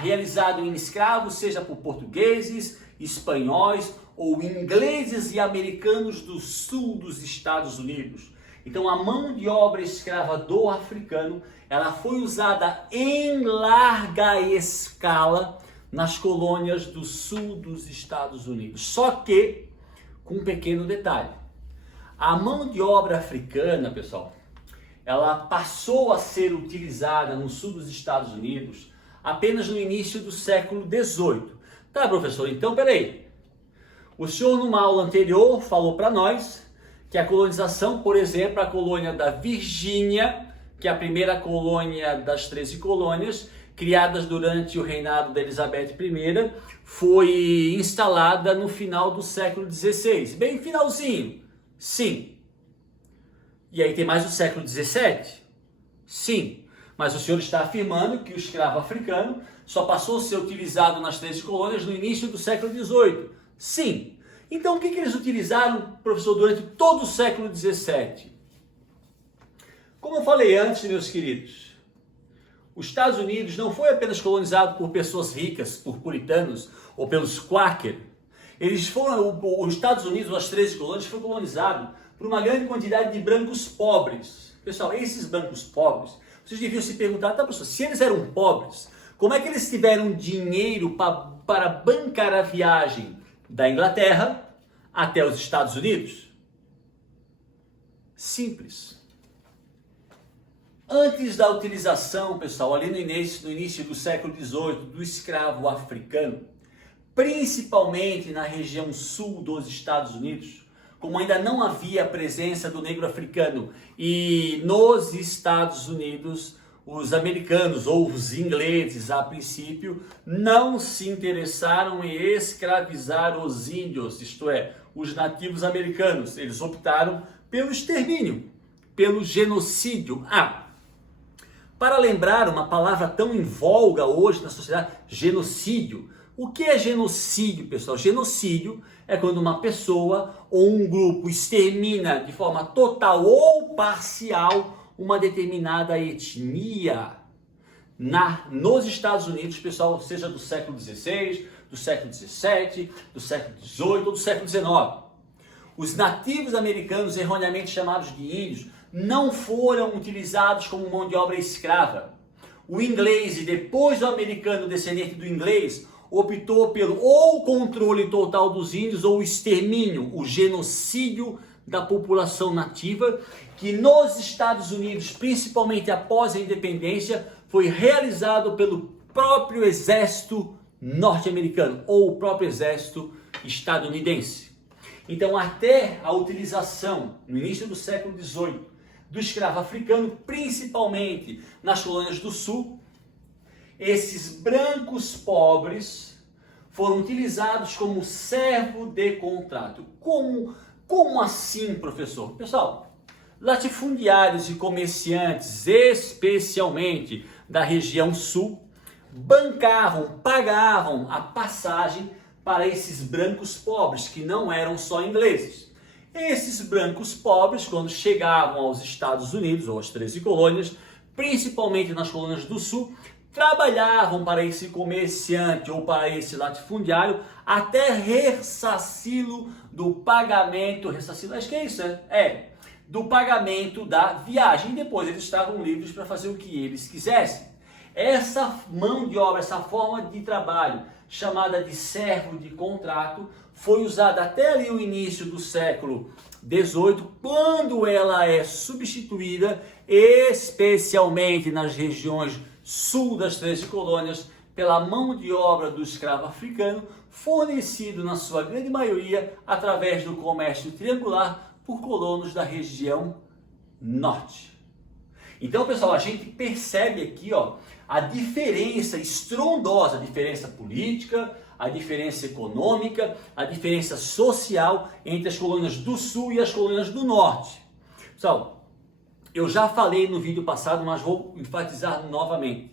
realizado em escravos, seja por portugueses, espanhóis ou ingleses e americanos do sul dos Estados Unidos. Então a mão de obra escrava do africano, ela foi usada em larga escala nas colônias do sul dos Estados Unidos. Só que, com um pequeno detalhe, a mão de obra africana, pessoal, ela passou a ser utilizada no sul dos Estados Unidos apenas no início do século XVIII. Tá, professor, então peraí. O senhor numa aula anterior falou para nós que a colonização, por exemplo, a colônia da Virgínia, que é a primeira colônia das 13 colônias, criadas durante o reinado da Elizabeth I, foi instalada no final do século XVI. Bem finalzinho, sim. E aí tem mais o século XVII? Sim. Mas o senhor está afirmando que o escravo africano só passou a ser utilizado nas 13 colônias no início do século XVIII. Sim. Então o que eles utilizaram, professor, durante todo o século XVII? Como eu falei antes, meus queridos, os Estados Unidos não foi apenas colonizado por pessoas ricas, por puritanos ou pelos Quaker. Os Estados Unidos, as 13 colônias, foi colonizado por uma grande quantidade de brancos pobres. Pessoal, esses brancos pobres, vocês deviam se perguntar, tá, professor, se eles eram pobres, Como é que eles tiveram dinheiro para bancar a viagem da Inglaterra até os Estados Unidos? Simples. Antes da utilização, pessoal, ali no início do século XVIII, do escravo africano, principalmente na região sul dos Estados Unidos, como ainda não havia a presença do negro africano, e nos Estados Unidos, os americanos ou os ingleses, a princípio, não se interessaram em escravizar os índios, isto é, os nativos americanos. Eles optaram pelo extermínio, pelo genocídio. Para lembrar uma palavra tão em voga hoje na sociedade, genocídio. O que é genocídio, pessoal? Genocídio é quando uma pessoa ou um grupo extermina de forma total ou parcial uma determinada etnia. Nos Estados Unidos, pessoal, seja do século XVI, do século XVII, do século XVIII ou do século XIX. Os nativos americanos, erroneamente chamados de índios, não foram utilizados como mão de obra escrava. O inglês, e depois o americano descendente do inglês, optou pelo ou controle total dos índios ou o extermínio, o genocídio da população nativa, que nos Estados Unidos, principalmente após a independência, foi realizado pelo próprio exército norte-americano ou o próprio exército estadunidense. Então, até a utilização, no início do século XVIII, do escravo africano, principalmente nas colônias do sul, esses brancos pobres foram utilizados como servo de contrato. Como assim, professor? Pessoal, latifundiários e comerciantes, especialmente da região sul, pagavam a passagem para esses brancos pobres, que não eram só ingleses. Esses brancos pobres, quando chegavam aos Estados Unidos, ou às 13 colônias, principalmente nas colônias do sul, trabalhavam para esse comerciante ou para esse latifundiário até ressarci-lo do pagamento, acho que é isso, do pagamento da viagem. E depois eles estavam livres para fazer o que eles quisessem. Essa mão de obra, essa forma de trabalho, chamada de servo de contrato, foi usada até ali o início do século XVIII, quando ela é substituída, especialmente nas regiões sul das 13 colônias, pela mão de obra do escravo africano, fornecido na sua grande maioria através do comércio triangular por colonos da região norte. Então, pessoal, a gente percebe aqui, a diferença estrondosa, a diferença política, a diferença econômica, a diferença social entre as colônias do sul e as colônias do norte. Pessoal, eu já falei no vídeo passado, mas vou enfatizar novamente.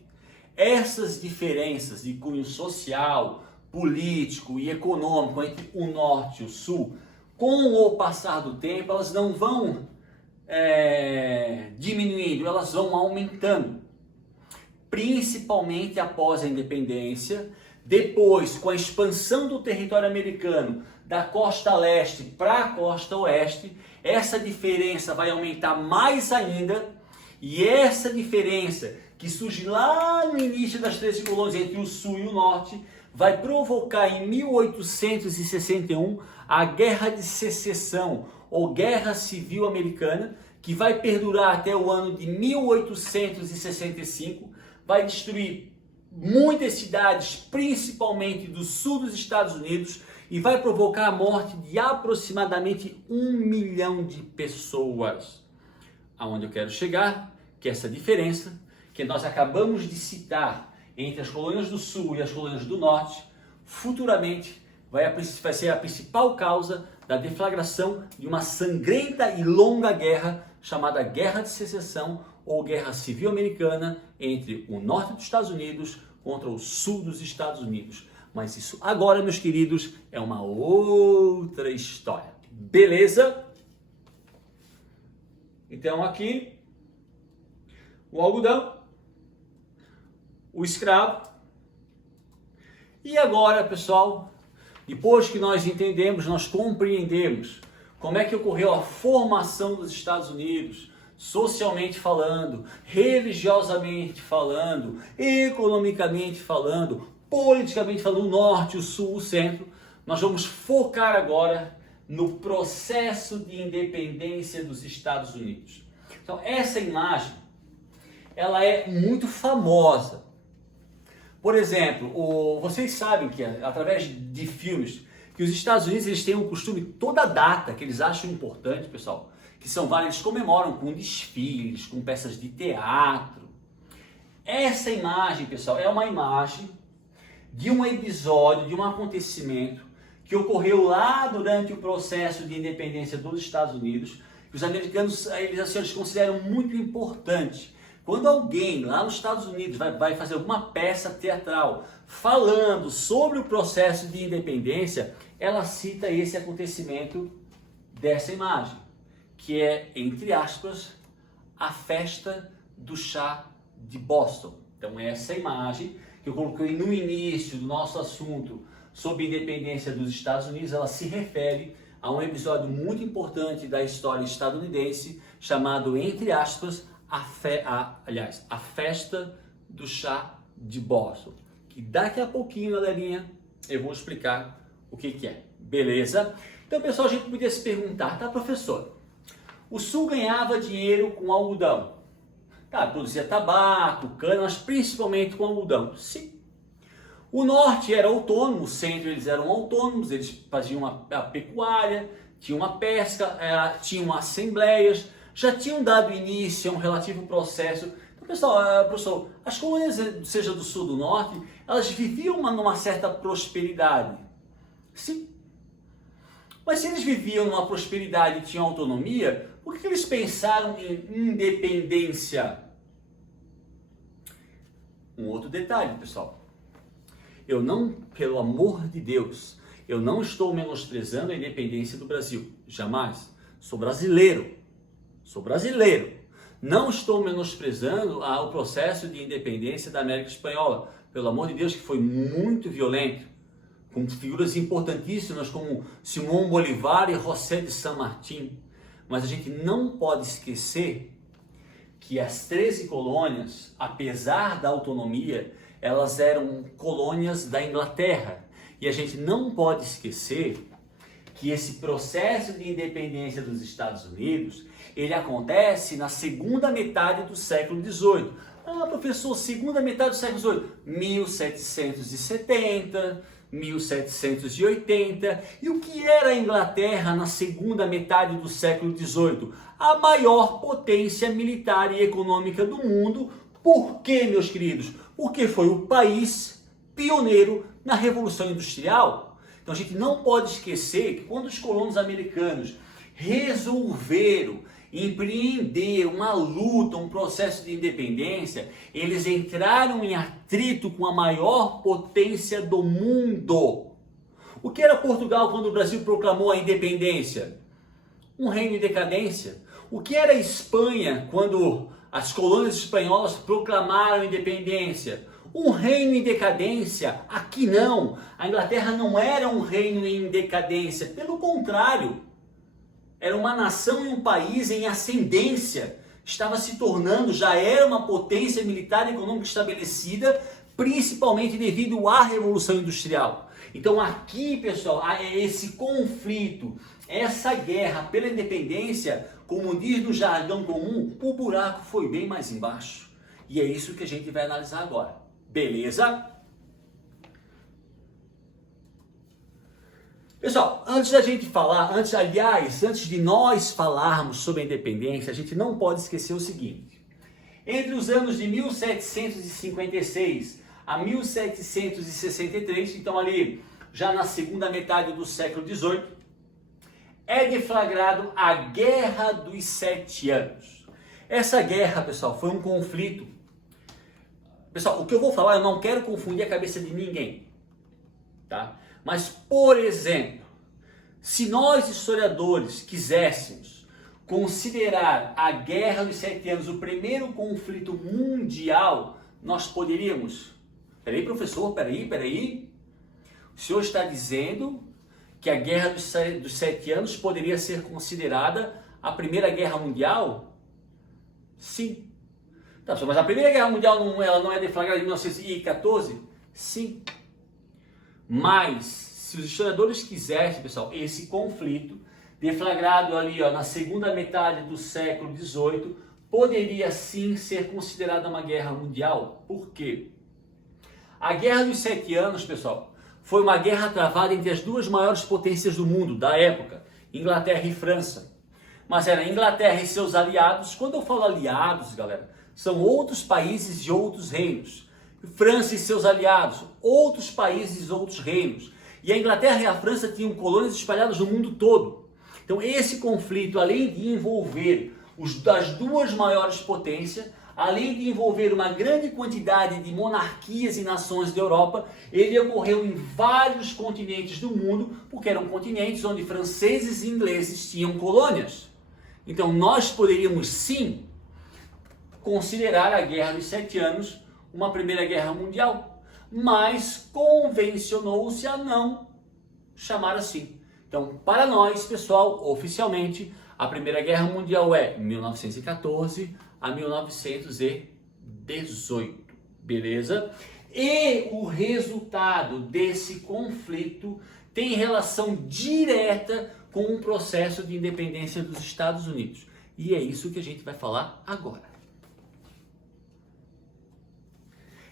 Essas diferenças de cunho social, político e econômico entre o norte e o sul, com o passar do tempo, elas não vão diminuindo, elas vão aumentando. Principalmente após a independência, depois com a expansão do território americano da costa leste para a costa oeste, essa diferença vai aumentar mais ainda, e essa diferença que surge lá no início das 13 colônias entre o sul e o norte, vai provocar em 1861 a Guerra de Secessão, ou Guerra Civil Americana, que vai perdurar até o ano de 1865, vai destruir muitas cidades, principalmente do sul dos Estados Unidos, e vai provocar a morte de aproximadamente 1 milhão de pessoas. Aonde eu quero chegar, que essa diferença que nós acabamos de citar entre as colônias do sul e as colônias do norte, futuramente vai ser a principal causa da deflagração de uma sangrenta e longa guerra chamada Guerra de Secessão ou Guerra Civil Americana entre o norte dos Estados Unidos contra o sul dos Estados Unidos. Mas isso agora, meus queridos, é uma outra história. Beleza? Então aqui, o algodão, o escravo. E agora, pessoal, depois que nós entendemos, nós compreendemos como é que ocorreu a formação dos Estados Unidos, socialmente falando, religiosamente falando, economicamente falando, politicamente falando, o norte, o sul, o centro. Nós vamos focar agora no processo de independência dos Estados Unidos. Então, essa imagem, ela é muito famosa. Por exemplo, vocês sabem que através de filmes, que os Estados Unidos eles têm um costume, toda data que eles acham importante, pessoal, que são vários, eles comemoram com desfiles, com peças de teatro. Essa imagem, pessoal, é uma imagem de um episódio, de um acontecimento que ocorreu lá durante o processo de independência dos Estados Unidos, que os americanos eles consideram muito importante. Quando alguém lá nos Estados Unidos vai fazer alguma peça teatral falando sobre o processo de independência, ela cita esse acontecimento dessa imagem, que é, entre aspas, a festa do chá de Boston. Então essa imagem que eu coloquei no início do nosso assunto sobre a independência dos Estados Unidos, ela se refere a um episódio muito importante da história estadunidense, chamado, entre aspas, a festa do chá de Boston. Que daqui a pouquinho, galerinha, eu vou explicar o que é. Beleza? Então, pessoal, a gente podia se perguntar, tá, professor? O Sul ganhava dinheiro com algodão. Tá, produzia tabaco, cana, mas principalmente com algodão. Sim. O Norte era autônomo, o Centro eles eram autônomos, eles faziam a pecuária, tinham uma pesca, tinham assembleias, já tinham dado início a um relativo processo. Então, pessoal, professor, as colônias, seja do Sul ou do Norte, elas viviam numa certa prosperidade. Sim. Mas se eles viviam numa prosperidade e tinham autonomia, por que eles pensaram em independência? Um outro detalhe, pessoal. Eu não, pelo amor de Deus, eu não estou menosprezando a independência do Brasil. Jamais. Sou brasileiro. Sou brasileiro. Não estou menosprezando o processo de independência da América Espanhola. Pelo amor de Deus, que foi muito violento. Com figuras importantíssimas como Simón Bolívar e José de San Martín. Mas a gente não pode esquecer que as 13 colônias, apesar da autonomia, elas eram colônias da Inglaterra. E a gente não pode esquecer que esse processo de independência dos Estados Unidos, ele acontece na segunda metade do século XVIII. Ah, professor, segunda metade do século XVIII, 1770, 1780. E o que era a Inglaterra na segunda metade do século XVIII? A maior potência militar e econômica do mundo. Por quê, meus queridos? Porque foi o país pioneiro na Revolução Industrial. Então a gente não pode esquecer que quando os colonos americanos resolveram empreender uma luta, um processo de independência, eles entraram em atrito com a maior potência do mundo. O que era Portugal quando o Brasil proclamou a independência? Um reino em decadência. O que era Espanha quando as colônias espanholas proclamaram a independência? Um reino em decadência. Aqui não. A Inglaterra não era um reino em decadência. Pelo contrário, era uma nação e um país em ascendência. Estava se tornando, já era uma potência militar e econômica estabelecida, principalmente devido à Revolução Industrial. Então aqui, pessoal, esse conflito, essa guerra pela independência, como diz no jargão comum, o buraco foi bem mais embaixo. E é isso que a gente vai analisar agora. Beleza? Pessoal, antes da gente falar, antes de nós falarmos sobre a independência, a gente não pode esquecer o seguinte. Entre os anos de 1756 a 1763, então ali já na segunda metade do século XVIII, é deflagrado a Guerra dos 7 Anos. Essa guerra, pessoal, foi um conflito. Pessoal, o que eu vou falar, eu não quero confundir a cabeça de ninguém, tá? Mas, por exemplo, se nós historiadores quiséssemos considerar a Guerra dos 7 Anos o primeiro conflito mundial, nós poderíamos... Peraí, professor, peraí. O senhor está dizendo que a Guerra dos 7 Anos poderia ser considerada a Primeira Guerra Mundial? Sim. Tá, mas a Primeira Guerra Mundial ela não é deflagrada em 1914? Sim. Mas, se os historiadores quisessem, pessoal, esse conflito deflagrado ali na segunda metade do século XVIII poderia sim ser considerada uma guerra mundial. Por quê? A Guerra dos 7 Anos, pessoal, foi uma guerra travada entre as duas maiores potências do mundo da época, Inglaterra e França. Mas era Inglaterra e seus aliados. Quando eu falo aliados, galera, são outros países e outros reinos. França e seus aliados, outros países e outros reinos. E a Inglaterra e a França tinham colônias espalhadas no mundo todo. Então esse conflito, além de envolver das duas maiores potências, além de envolver uma grande quantidade de monarquias e nações da Europa, ele ocorreu em vários continentes do mundo, porque eram continentes onde franceses e ingleses tinham colônias. Então nós poderíamos sim considerar a Guerra dos 7 Anos uma Primeira Guerra Mundial, mas convencionou-se a não chamar assim. Então, para nós, pessoal, oficialmente, a Primeira Guerra Mundial é 1914 a 1918, beleza? E o resultado desse conflito tem relação direta com o processo de independência dos Estados Unidos. E é isso que a gente vai falar agora.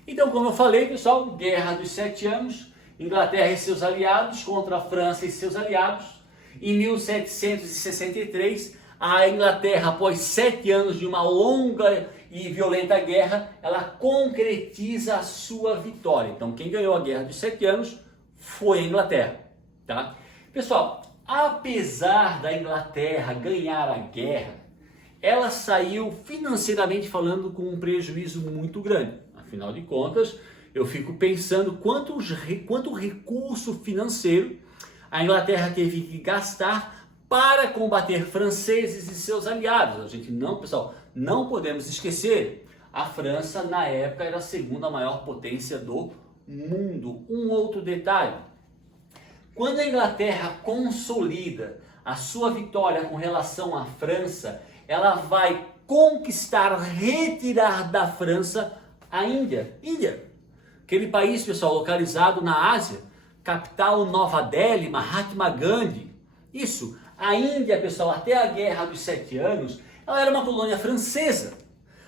Então, como eu falei, pessoal, Guerra dos 7 Anos, Inglaterra e seus aliados contra a França e seus aliados. Em 1763, a Inglaterra, após 7 anos de uma longa e violenta guerra, ela concretiza a sua vitória. Então, quem ganhou a Guerra dos 7 Anos foi a Inglaterra, tá? Pessoal, apesar da Inglaterra ganhar a guerra, ela saiu financeiramente falando com um prejuízo muito grande. Afinal de contas, eu fico pensando quanto recurso financeiro a Inglaterra teve que gastar para combater franceses e seus aliados. A gente não, pessoal, não podemos esquecer, a França na época era a segunda maior potência do mundo. Um outro detalhe, quando a Inglaterra consolida a sua vitória com relação à França, ela vai conquistar, retirar da França a Índia. Aquele país, pessoal, localizado na Ásia, capital Nova Delhi, Mahatma Gandhi. Isso, a Índia, pessoal, até a Guerra dos 7 Anos, ela era uma colônia francesa.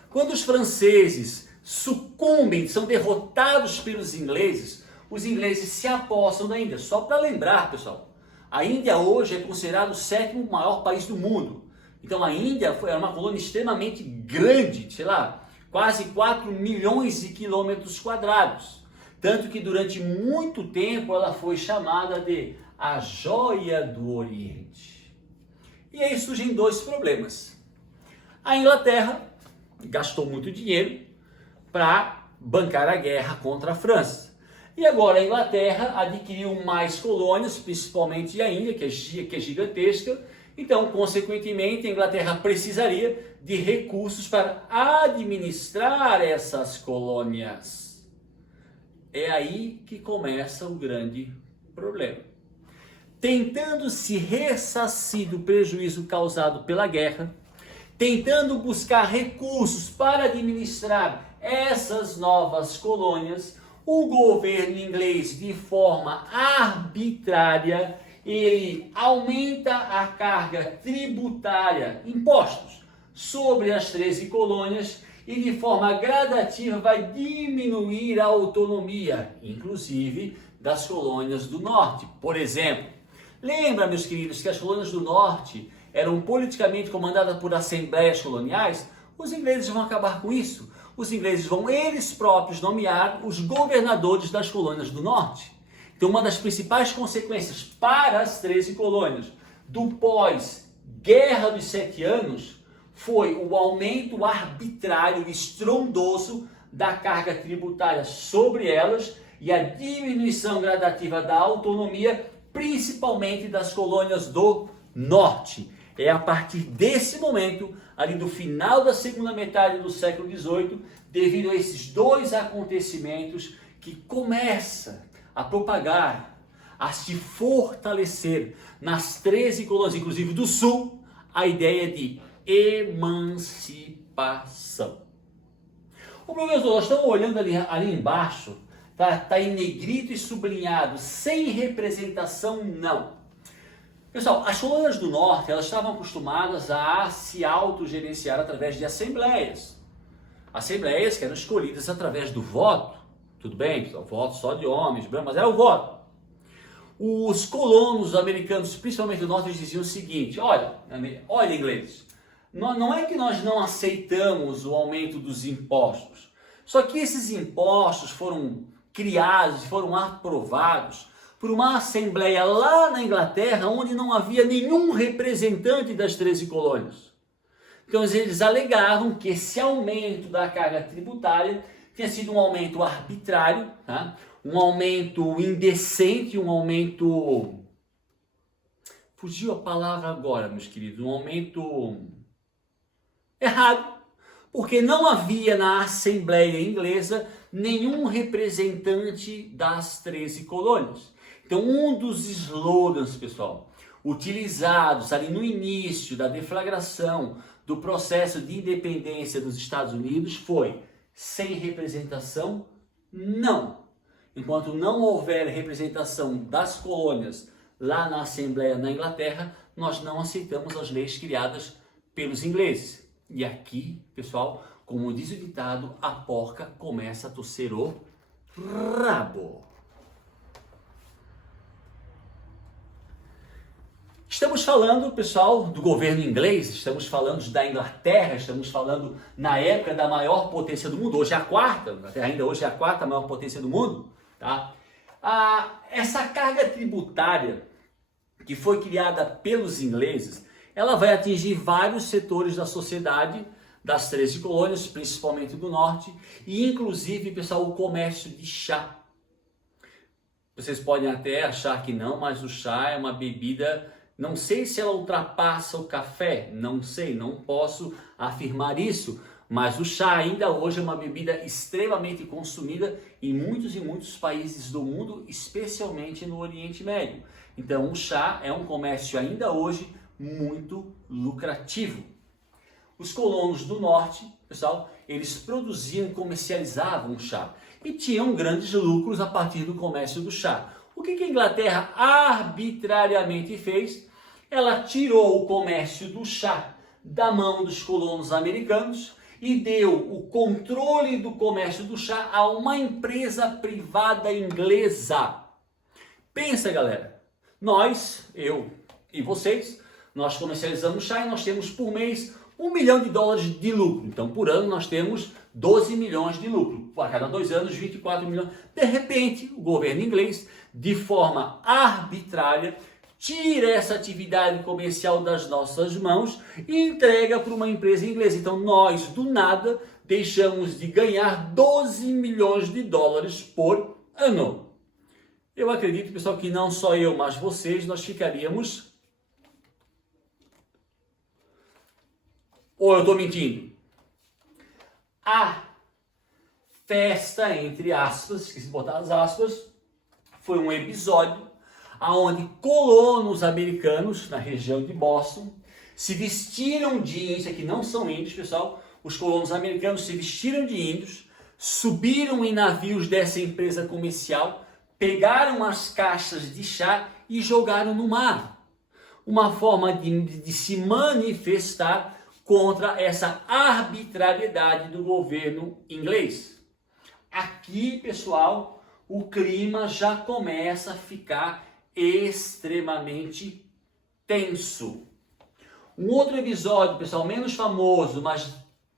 Quando os franceses sucumbem, são derrotados pelos ingleses, os ingleses se apossam da Índia. Só para lembrar, pessoal, a Índia hoje é considerado o 7º maior país do mundo. Então a Índia era uma colônia extremamente grande, sei lá, quase 4 milhões de quilômetros quadrados. Tanto que durante muito tempo ela foi chamada de a Joia do Oriente. E aí surgem dois problemas. A Inglaterra gastou muito dinheiro para bancar a guerra contra a França. E agora a Inglaterra adquiriu mais colônias, principalmente a Índia, que é gigantesca. Então, consequentemente, a Inglaterra precisaria de recursos para administrar essas colônias. É aí que começa o grande problema. Tentando se ressarcir do prejuízo causado pela guerra, tentando buscar recursos para administrar essas novas colônias, o governo inglês, de forma arbitrária, ele aumenta a carga tributária, impostos, sobre as 13 colônias e de forma gradativa vai diminuir a autonomia, inclusive das colônias do norte. Por exemplo, lembra, meus queridos, que as colônias do norte eram politicamente comandadas por assembleias coloniais? Os ingleses vão acabar com isso. Os ingleses vão eles próprios nomear os governadores das colônias do norte. Então, uma das principais consequências para as 13 colônias do pós-Guerra dos 7 Anos foi o aumento arbitrário e estrondoso da carga tributária sobre elas e a diminuição gradativa da autonomia, principalmente das colônias do norte. É a partir desse momento, ali do final da segunda metade do século XVIII, devido a esses dois acontecimentos, que começa a propagar, a se fortalecer nas 13 colônias, inclusive do sul, a ideia de emancipação. participação. O professor, nós estamos olhando ali embaixo, tá em negrito e sublinhado, sem representação não. Pessoal, as colônias do norte, elas estavam acostumadas a se autogerenciar através de assembleias. Assembleias que eram escolhidas através do voto. Tudo bem, pessoal, voto só de homens, brancos, mas era o voto. Os colonos americanos, principalmente do norte, eles diziam o seguinte, olha ingleses, não é que nós não aceitamos o aumento dos impostos, só que esses impostos foram criados, foram aprovados por uma assembleia lá na Inglaterra, onde não havia nenhum representante das 13 colônias. Então eles alegavam que esse aumento da carga tributária tinha sido um aumento arbitrário, tá? Um aumento indecente, um aumento... Fugiu a palavra agora, meus queridos, um aumento errado, porque não havia na Assembleia Inglesa nenhum representante das 13 colônias. Então, um dos slogans, pessoal, utilizados ali no início da deflagração do processo de independência dos Estados Unidos foi: sem representação, não. Enquanto não houver representação das colônias lá na Assembleia na Inglaterra, nós não aceitamos as leis criadas pelos ingleses. E aqui, pessoal, como diz o ditado, a porca começa a torcer o rabo. Estamos falando, pessoal, do governo inglês, estamos falando da Inglaterra, estamos falando na época da maior potência do mundo, hoje é a quarta, a Inglaterra ainda hoje é a quarta maior potência do mundo, tá? Essa carga tributária que foi criada pelos ingleses, ela vai atingir vários setores da sociedade das 13 colônias, principalmente do norte, e inclusive, pessoal, o comércio de chá. Vocês podem até achar que não, mas o chá é uma bebida... Não sei se ela ultrapassa o café, não sei, não posso afirmar isso, mas o chá ainda hoje é uma bebida extremamente consumida em muitos e muitos países do mundo, especialmente no Oriente Médio. Então o chá é um comércio ainda hoje muito lucrativo. Os colonos do norte, pessoal, eles produziam e comercializavam chá e tinham grandes lucros a partir do comércio do chá. O que a Inglaterra arbitrariamente fez? Ela tirou o comércio do chá da mão dos colonos americanos e deu o controle do comércio do chá a uma empresa privada inglesa. Pensa, galera, nós, eu e vocês, nós comercializamos chá e nós temos por mês $1 milhão de lucro. Então, por ano, nós temos 12 milhões de lucro. A cada 2 anos, 24 milhões. De repente, o governo inglês, de forma arbitrária, tira essa atividade comercial das nossas mãos e entrega para uma empresa inglesa. Então, nós, do nada, deixamos de ganhar 12 milhões de dólares por ano. Eu acredito, pessoal, que não só eu, mas vocês, nós ficaríamos... Ou eu estou mentindo? A festa, entre aspas, esqueci de botar as aspas, foi um episódio onde colonos americanos na região de Boston se vestiram de índios, que não são índios, pessoal, os colonos americanos se vestiram de índios, subiram em navios dessa empresa comercial, pegaram as caixas de chá e jogaram no mar. Uma forma de se manifestar contra essa arbitrariedade do governo inglês. Aqui, pessoal, o clima já começa a ficar extremamente tenso. Um outro episódio, pessoal, menos famoso, mas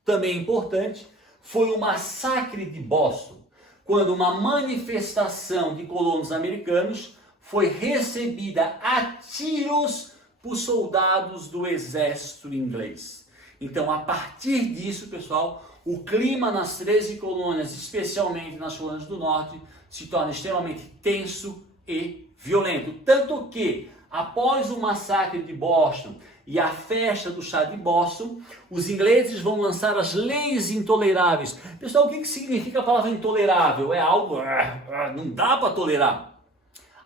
também importante, foi o massacre de Boston, quando uma manifestação de colonos americanos foi recebida a tiros por soldados do exército inglês. Então, a partir disso, pessoal, o clima nas 13 colônias, especialmente nas colônias do norte, se torna extremamente tenso e violento. Tanto que, após o massacre de Boston e a festa do chá de Boston, os ingleses vão lançar as leis intoleráveis. Pessoal, o que significa a palavra intolerável? É algo... não dá para tolerar.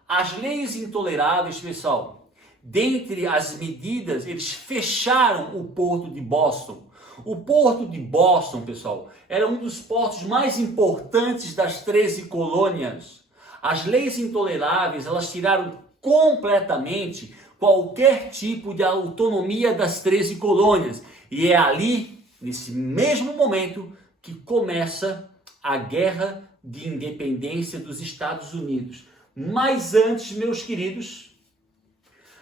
As leis intoleráveis, pessoal, dentre as medidas, eles fecharam o porto de Boston. O porto de Boston, pessoal, era um dos portos mais importantes das 13 colônias. As leis intoleráveis, elas tiraram completamente qualquer tipo de autonomia das 13 colônias. E é ali, nesse mesmo momento, que começa a Guerra de Independência dos Estados Unidos. Mas antes, meus queridos,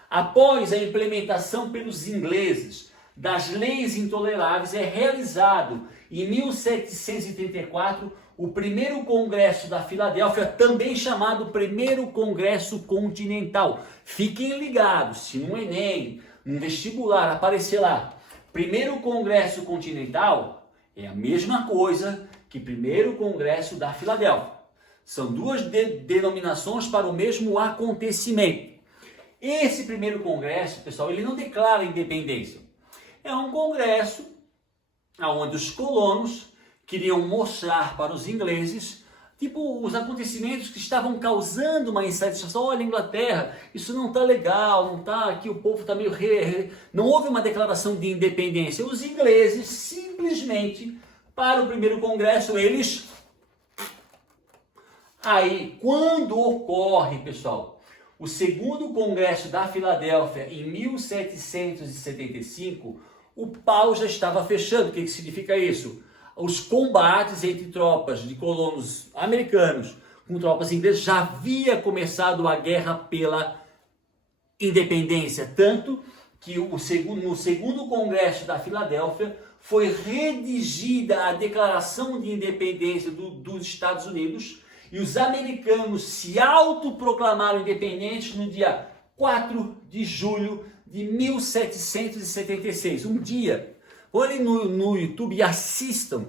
após a implementação pelos ingleses das leis intoleráveis, é realizado em 1734 o primeiro Congresso da Filadélfia, também chamado Primeiro Congresso Continental. Fiquem ligados, se no Enem, no vestibular aparecer lá, Primeiro Congresso Continental, é a mesma coisa que Primeiro Congresso da Filadélfia. São duas denominações para o mesmo acontecimento. Esse primeiro congresso, pessoal, ele não declara independência. É um congresso onde os colonos queriam mostrar para os ingleses, tipo, os acontecimentos que estavam causando uma insatisfação. Olha, Inglaterra, isso não está legal, não está aqui, o povo está meio... Não houve uma declaração de independência. Os ingleses simplesmente, para o primeiro congresso, eles... Aí, quando ocorre, pessoal, o segundo congresso da Filadélfia, em 1775, o pau já estava fechando. O que significa isso? Os combates entre tropas de colonos americanos com tropas inglesas já havia começado a guerra pela independência, tanto que no segundo congresso da Filadélfia foi redigida a Declaração de Independência dos Estados Unidos, e os americanos se autoproclamaram independentes no dia 4 de julho de 1776. Um dia. Olhem no YouTube e assistam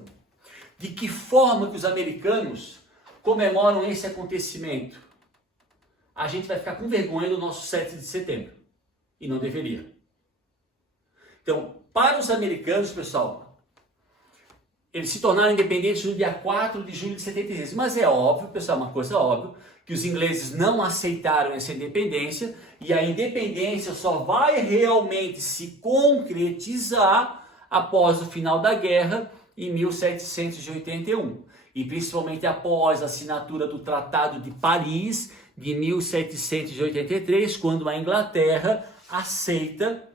de que forma que os americanos comemoram esse acontecimento. A gente vai ficar com vergonha do nosso 7 de setembro. E não deveria. Então, para os americanos, pessoal, eles se tornaram independentes no dia 4 de julho de 76. Mas é óbvio, pessoal, uma coisa óbvia, que os ingleses não aceitaram essa independência, e a independência só vai realmente se concretizar após o final da guerra, em 1781. E principalmente após a assinatura do Tratado de Paris, de 1783, quando a Inglaterra aceita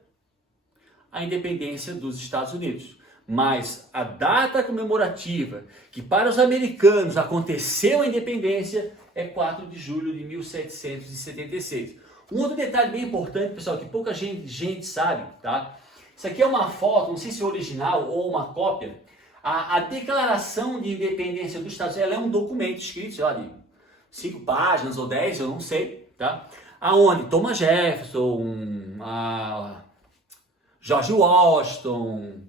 a independência dos Estados Unidos. Mas a data comemorativa que para os americanos aconteceu a independência é 4 de julho de 1776. Um outro detalhe bem importante, pessoal, que pouca gente sabe, tá? Isso aqui é uma foto, não sei se é original ou uma cópia. A Declaração de Independência dos Estados Unidos, ela é um documento escrito, sei lá, de 5 páginas ou 10, eu não sei, tá? Aonde Thomas Jefferson, George Washington,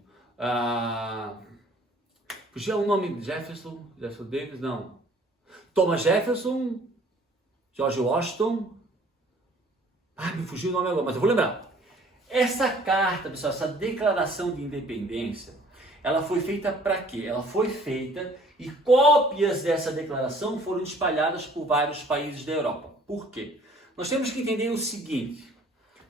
fugiu o nome de Jefferson Davis, não. Thomas Jefferson, George Washington, me fugiu o nome agora, mas eu vou lembrar. Essa carta, pessoal, essa declaração de independência, ela foi feita para quê? Ela foi feita e cópias dessa declaração foram espalhadas por vários países da Europa. Por quê? Nós temos que entender o seguinte: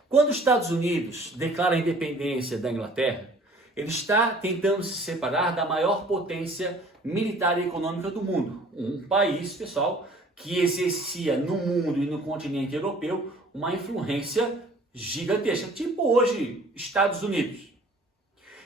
quando os Estados Unidos declara a independência da Inglaterra, ele está tentando se separar da maior potência militar e econômica do mundo. Um país, pessoal, que exercia no mundo e no continente europeu uma influência gigantesca, tipo hoje Estados Unidos.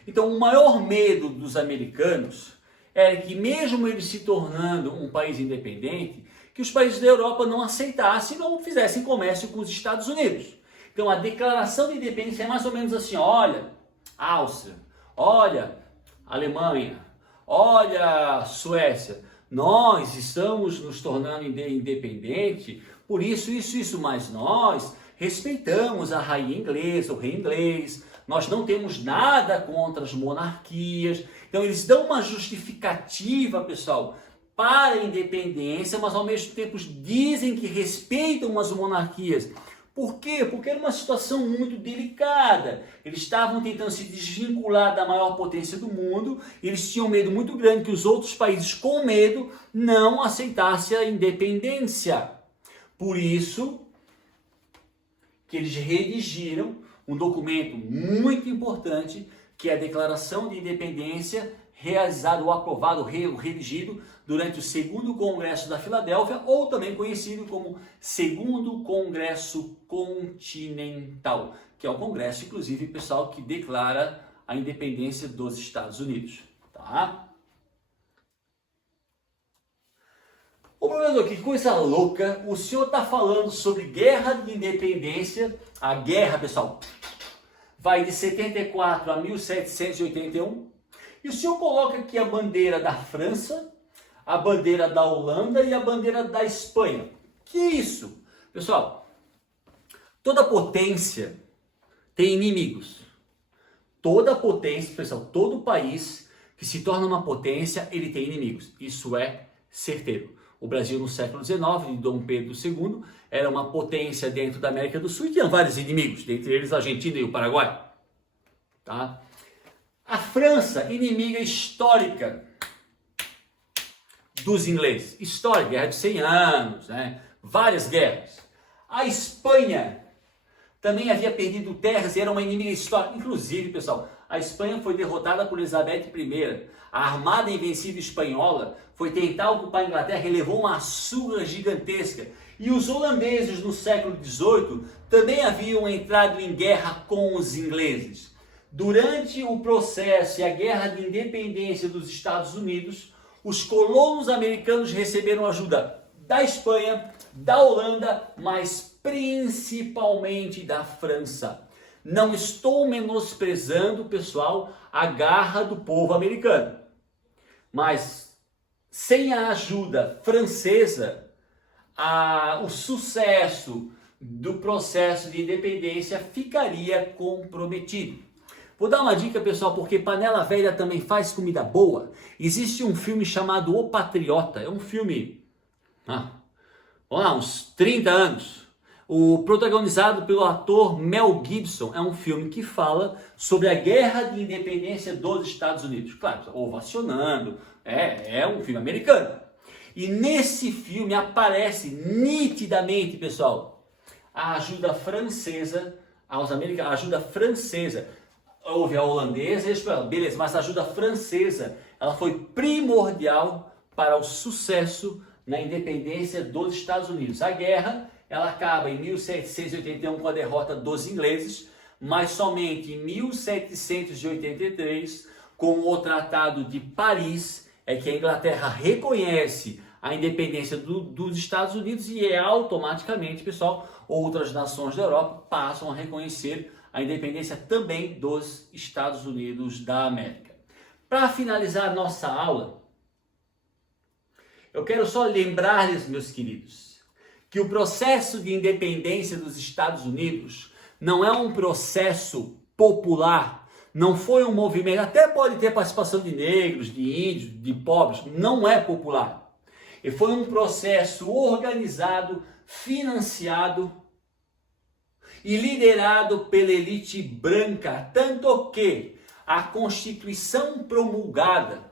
Então, o maior medo dos americanos era que, mesmo eles se tornando um país independente, que os países da Europa não aceitassem, não fizessem comércio com os Estados Unidos. Então, a declaração de independência é mais ou menos assim: olha, Áustria, olha, Alemanha, olha, Suécia, nós estamos nos tornando independente, por isso, mas nós respeitamos a rainha inglesa, o rei inglês, nós não temos nada contra as monarquias. Então eles dão uma justificativa, pessoal, para a independência, mas ao mesmo tempo dizem que respeitam as monarquias. Por quê? Porque era uma situação muito delicada. Eles estavam tentando se desvincular da maior potência do mundo, eles tinham medo muito grande que os outros países, com medo, não aceitassem a independência. Por isso que eles redigiram um documento muito importante que é a Declaração de Independência, realizado ou aprovado, redigido durante o Segundo Congresso da Filadélfia, ou também conhecido como Segundo Congresso Continental, que é o congresso, inclusive, pessoal, que declara a independência dos Estados Unidos, tá? Ô, professor, que coisa louca, o senhor está falando sobre guerra de independência, a guerra, pessoal, vai de 74 a 1781, e o senhor coloca aqui a bandeira da França, a bandeira da Holanda e a bandeira da Espanha. Que isso? Pessoal, toda potência tem inimigos. Toda potência, pessoal, todo país que se torna uma potência, ele tem inimigos. Isso é certeiro. O Brasil no século XIX, de Dom Pedro II, era uma potência dentro da América do Sul e tinha vários inimigos, dentre eles a Argentina e o Paraguai. Tá? A França, inimiga histórica dos ingleses. Histórica, guerra de 100 anos, né? Várias guerras. A Espanha também havia perdido terras e era uma inimiga histórica. Inclusive, pessoal, a Espanha foi derrotada por Elizabeth I. A armada invencível espanhola foi tentar ocupar a Inglaterra e levou uma surra gigantesca. E os holandeses no século XVIII também haviam entrado em guerra com os ingleses. Durante o processo e a guerra de independência dos Estados Unidos, os colonos americanos receberam ajuda da Espanha, da Holanda, mas principalmente da França. Não estou menosprezando, pessoal, a garra do povo americano, mas sem a ajuda francesa, o sucesso do processo de independência ficaria comprometido. Vou dar uma dica, pessoal, porque panela velha também faz comida boa. Existe um filme chamado O Patriota. É um filme, vamos lá, uns 30 anos. Protagonizado pelo ator Mel Gibson. É um filme que fala sobre a guerra de independência dos Estados Unidos. Claro, ovacionando. É um filme americano. E nesse filme aparece nitidamente, pessoal, a ajuda francesa aos americanos. A ajuda francesa. Houve a holandesa e a espanhola, beleza, mas a ajuda francesa, ela foi primordial para o sucesso na independência dos Estados Unidos. A guerra, ela acaba em 1781 com a derrota dos ingleses, mas somente em 1783, com o Tratado de Paris, é que a Inglaterra reconhece a independência dos Estados Unidos e automaticamente, pessoal, outras nações da Europa passam a reconhecer a independência também dos Estados Unidos da América. Para finalizar nossa aula, eu quero só lembrar-lhes, meus queridos, que o processo de independência dos Estados Unidos não é um processo popular, não foi um movimento, até pode ter participação de negros, de índios, de pobres, não é popular. E foi um processo organizado, financiado e liderado pela elite branca, tanto que a Constituição promulgada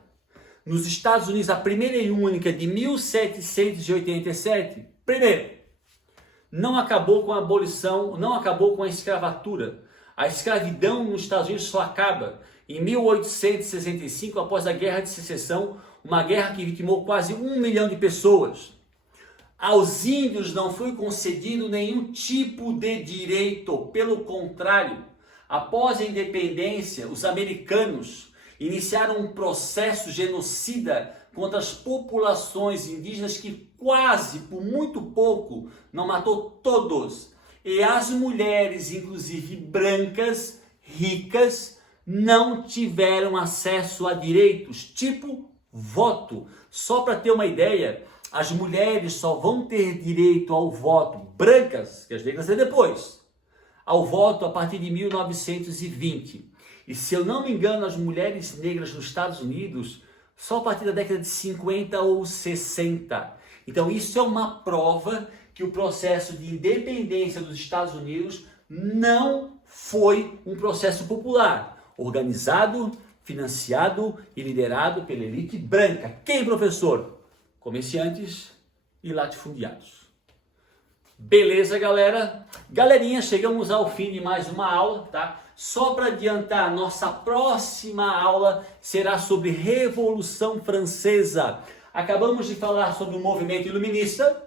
nos Estados Unidos, a primeira e única de 1787, primeiro, não acabou com a abolição, não acabou com a escravatura. A escravidão nos Estados Unidos só acaba em 1865, após a Guerra de Secessão, uma guerra que vitimou quase 1 milhão de pessoas. Aos índios não foi concedido nenhum tipo de direito, pelo contrário, após a independência, os americanos iniciaram um processo genocida contra as populações indígenas que quase, por muito pouco, não matou todos. E as mulheres, inclusive brancas, ricas, não tiveram acesso a direitos, tipo voto. Só para ter uma ideia, as mulheres só vão ter direito ao voto, brancas, que as negras é depois, ao voto a partir de 1920. E se eu não me engano, as mulheres negras nos Estados Unidos, só a partir da década de 50 ou 60. Então isso é uma prova que o processo de independência dos Estados Unidos não foi um processo popular, organizado, financiado e liderado pela elite branca. Quem, professor? Comerciantes e latifundiários. Beleza, galera? Galerinha, chegamos ao fim de mais uma aula, tá? Só para adiantar, nossa próxima aula será sobre Revolução Francesa. Acabamos de falar sobre o movimento iluminista,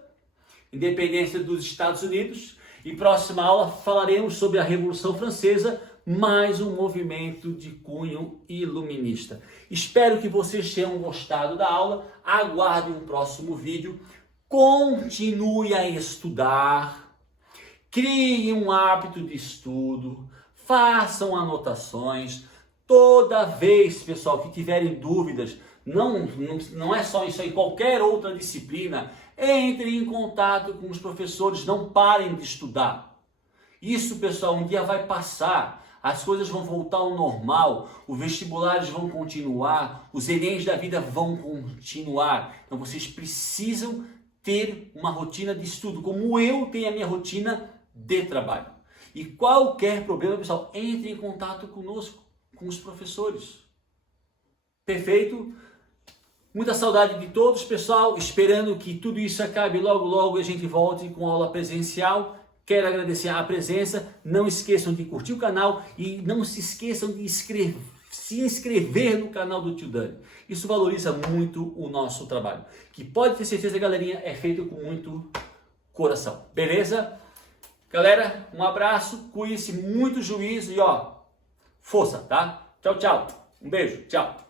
independência dos Estados Unidos, e próxima aula falaremos sobre a Revolução Francesa, mais um movimento de cunho iluminista. Espero que vocês tenham gostado da aula, aguarde um próximo vídeo, continue a estudar, crie um hábito de estudo, façam anotações. Toda vez, pessoal, que tiverem dúvidas, não é só isso aí, qualquer outra disciplina, entre em contato com os professores, não parem de estudar. Isso, pessoal, um dia vai passar, as coisas vão voltar ao normal, os vestibulares vão continuar, os Enems da vida vão continuar. Então vocês precisam ter uma rotina de estudo, como eu tenho a minha rotina de trabalho. E qualquer problema, pessoal, entre em contato conosco, com os professores. Perfeito? Muita saudade de todos, pessoal. Esperando que tudo isso acabe logo, logo e a gente volte com aula presencial. Quero agradecer a presença. Não esqueçam de curtir o canal e não se esqueçam de se inscrever no canal do Tio Dani. Isso valoriza muito o nosso trabalho. Que pode ter certeza, galerinha, é feito com muito coração. Beleza? Galera, um abraço, cuide-se, muito juízo e ó, força, tá? Tchau, tchau. Um beijo, tchau.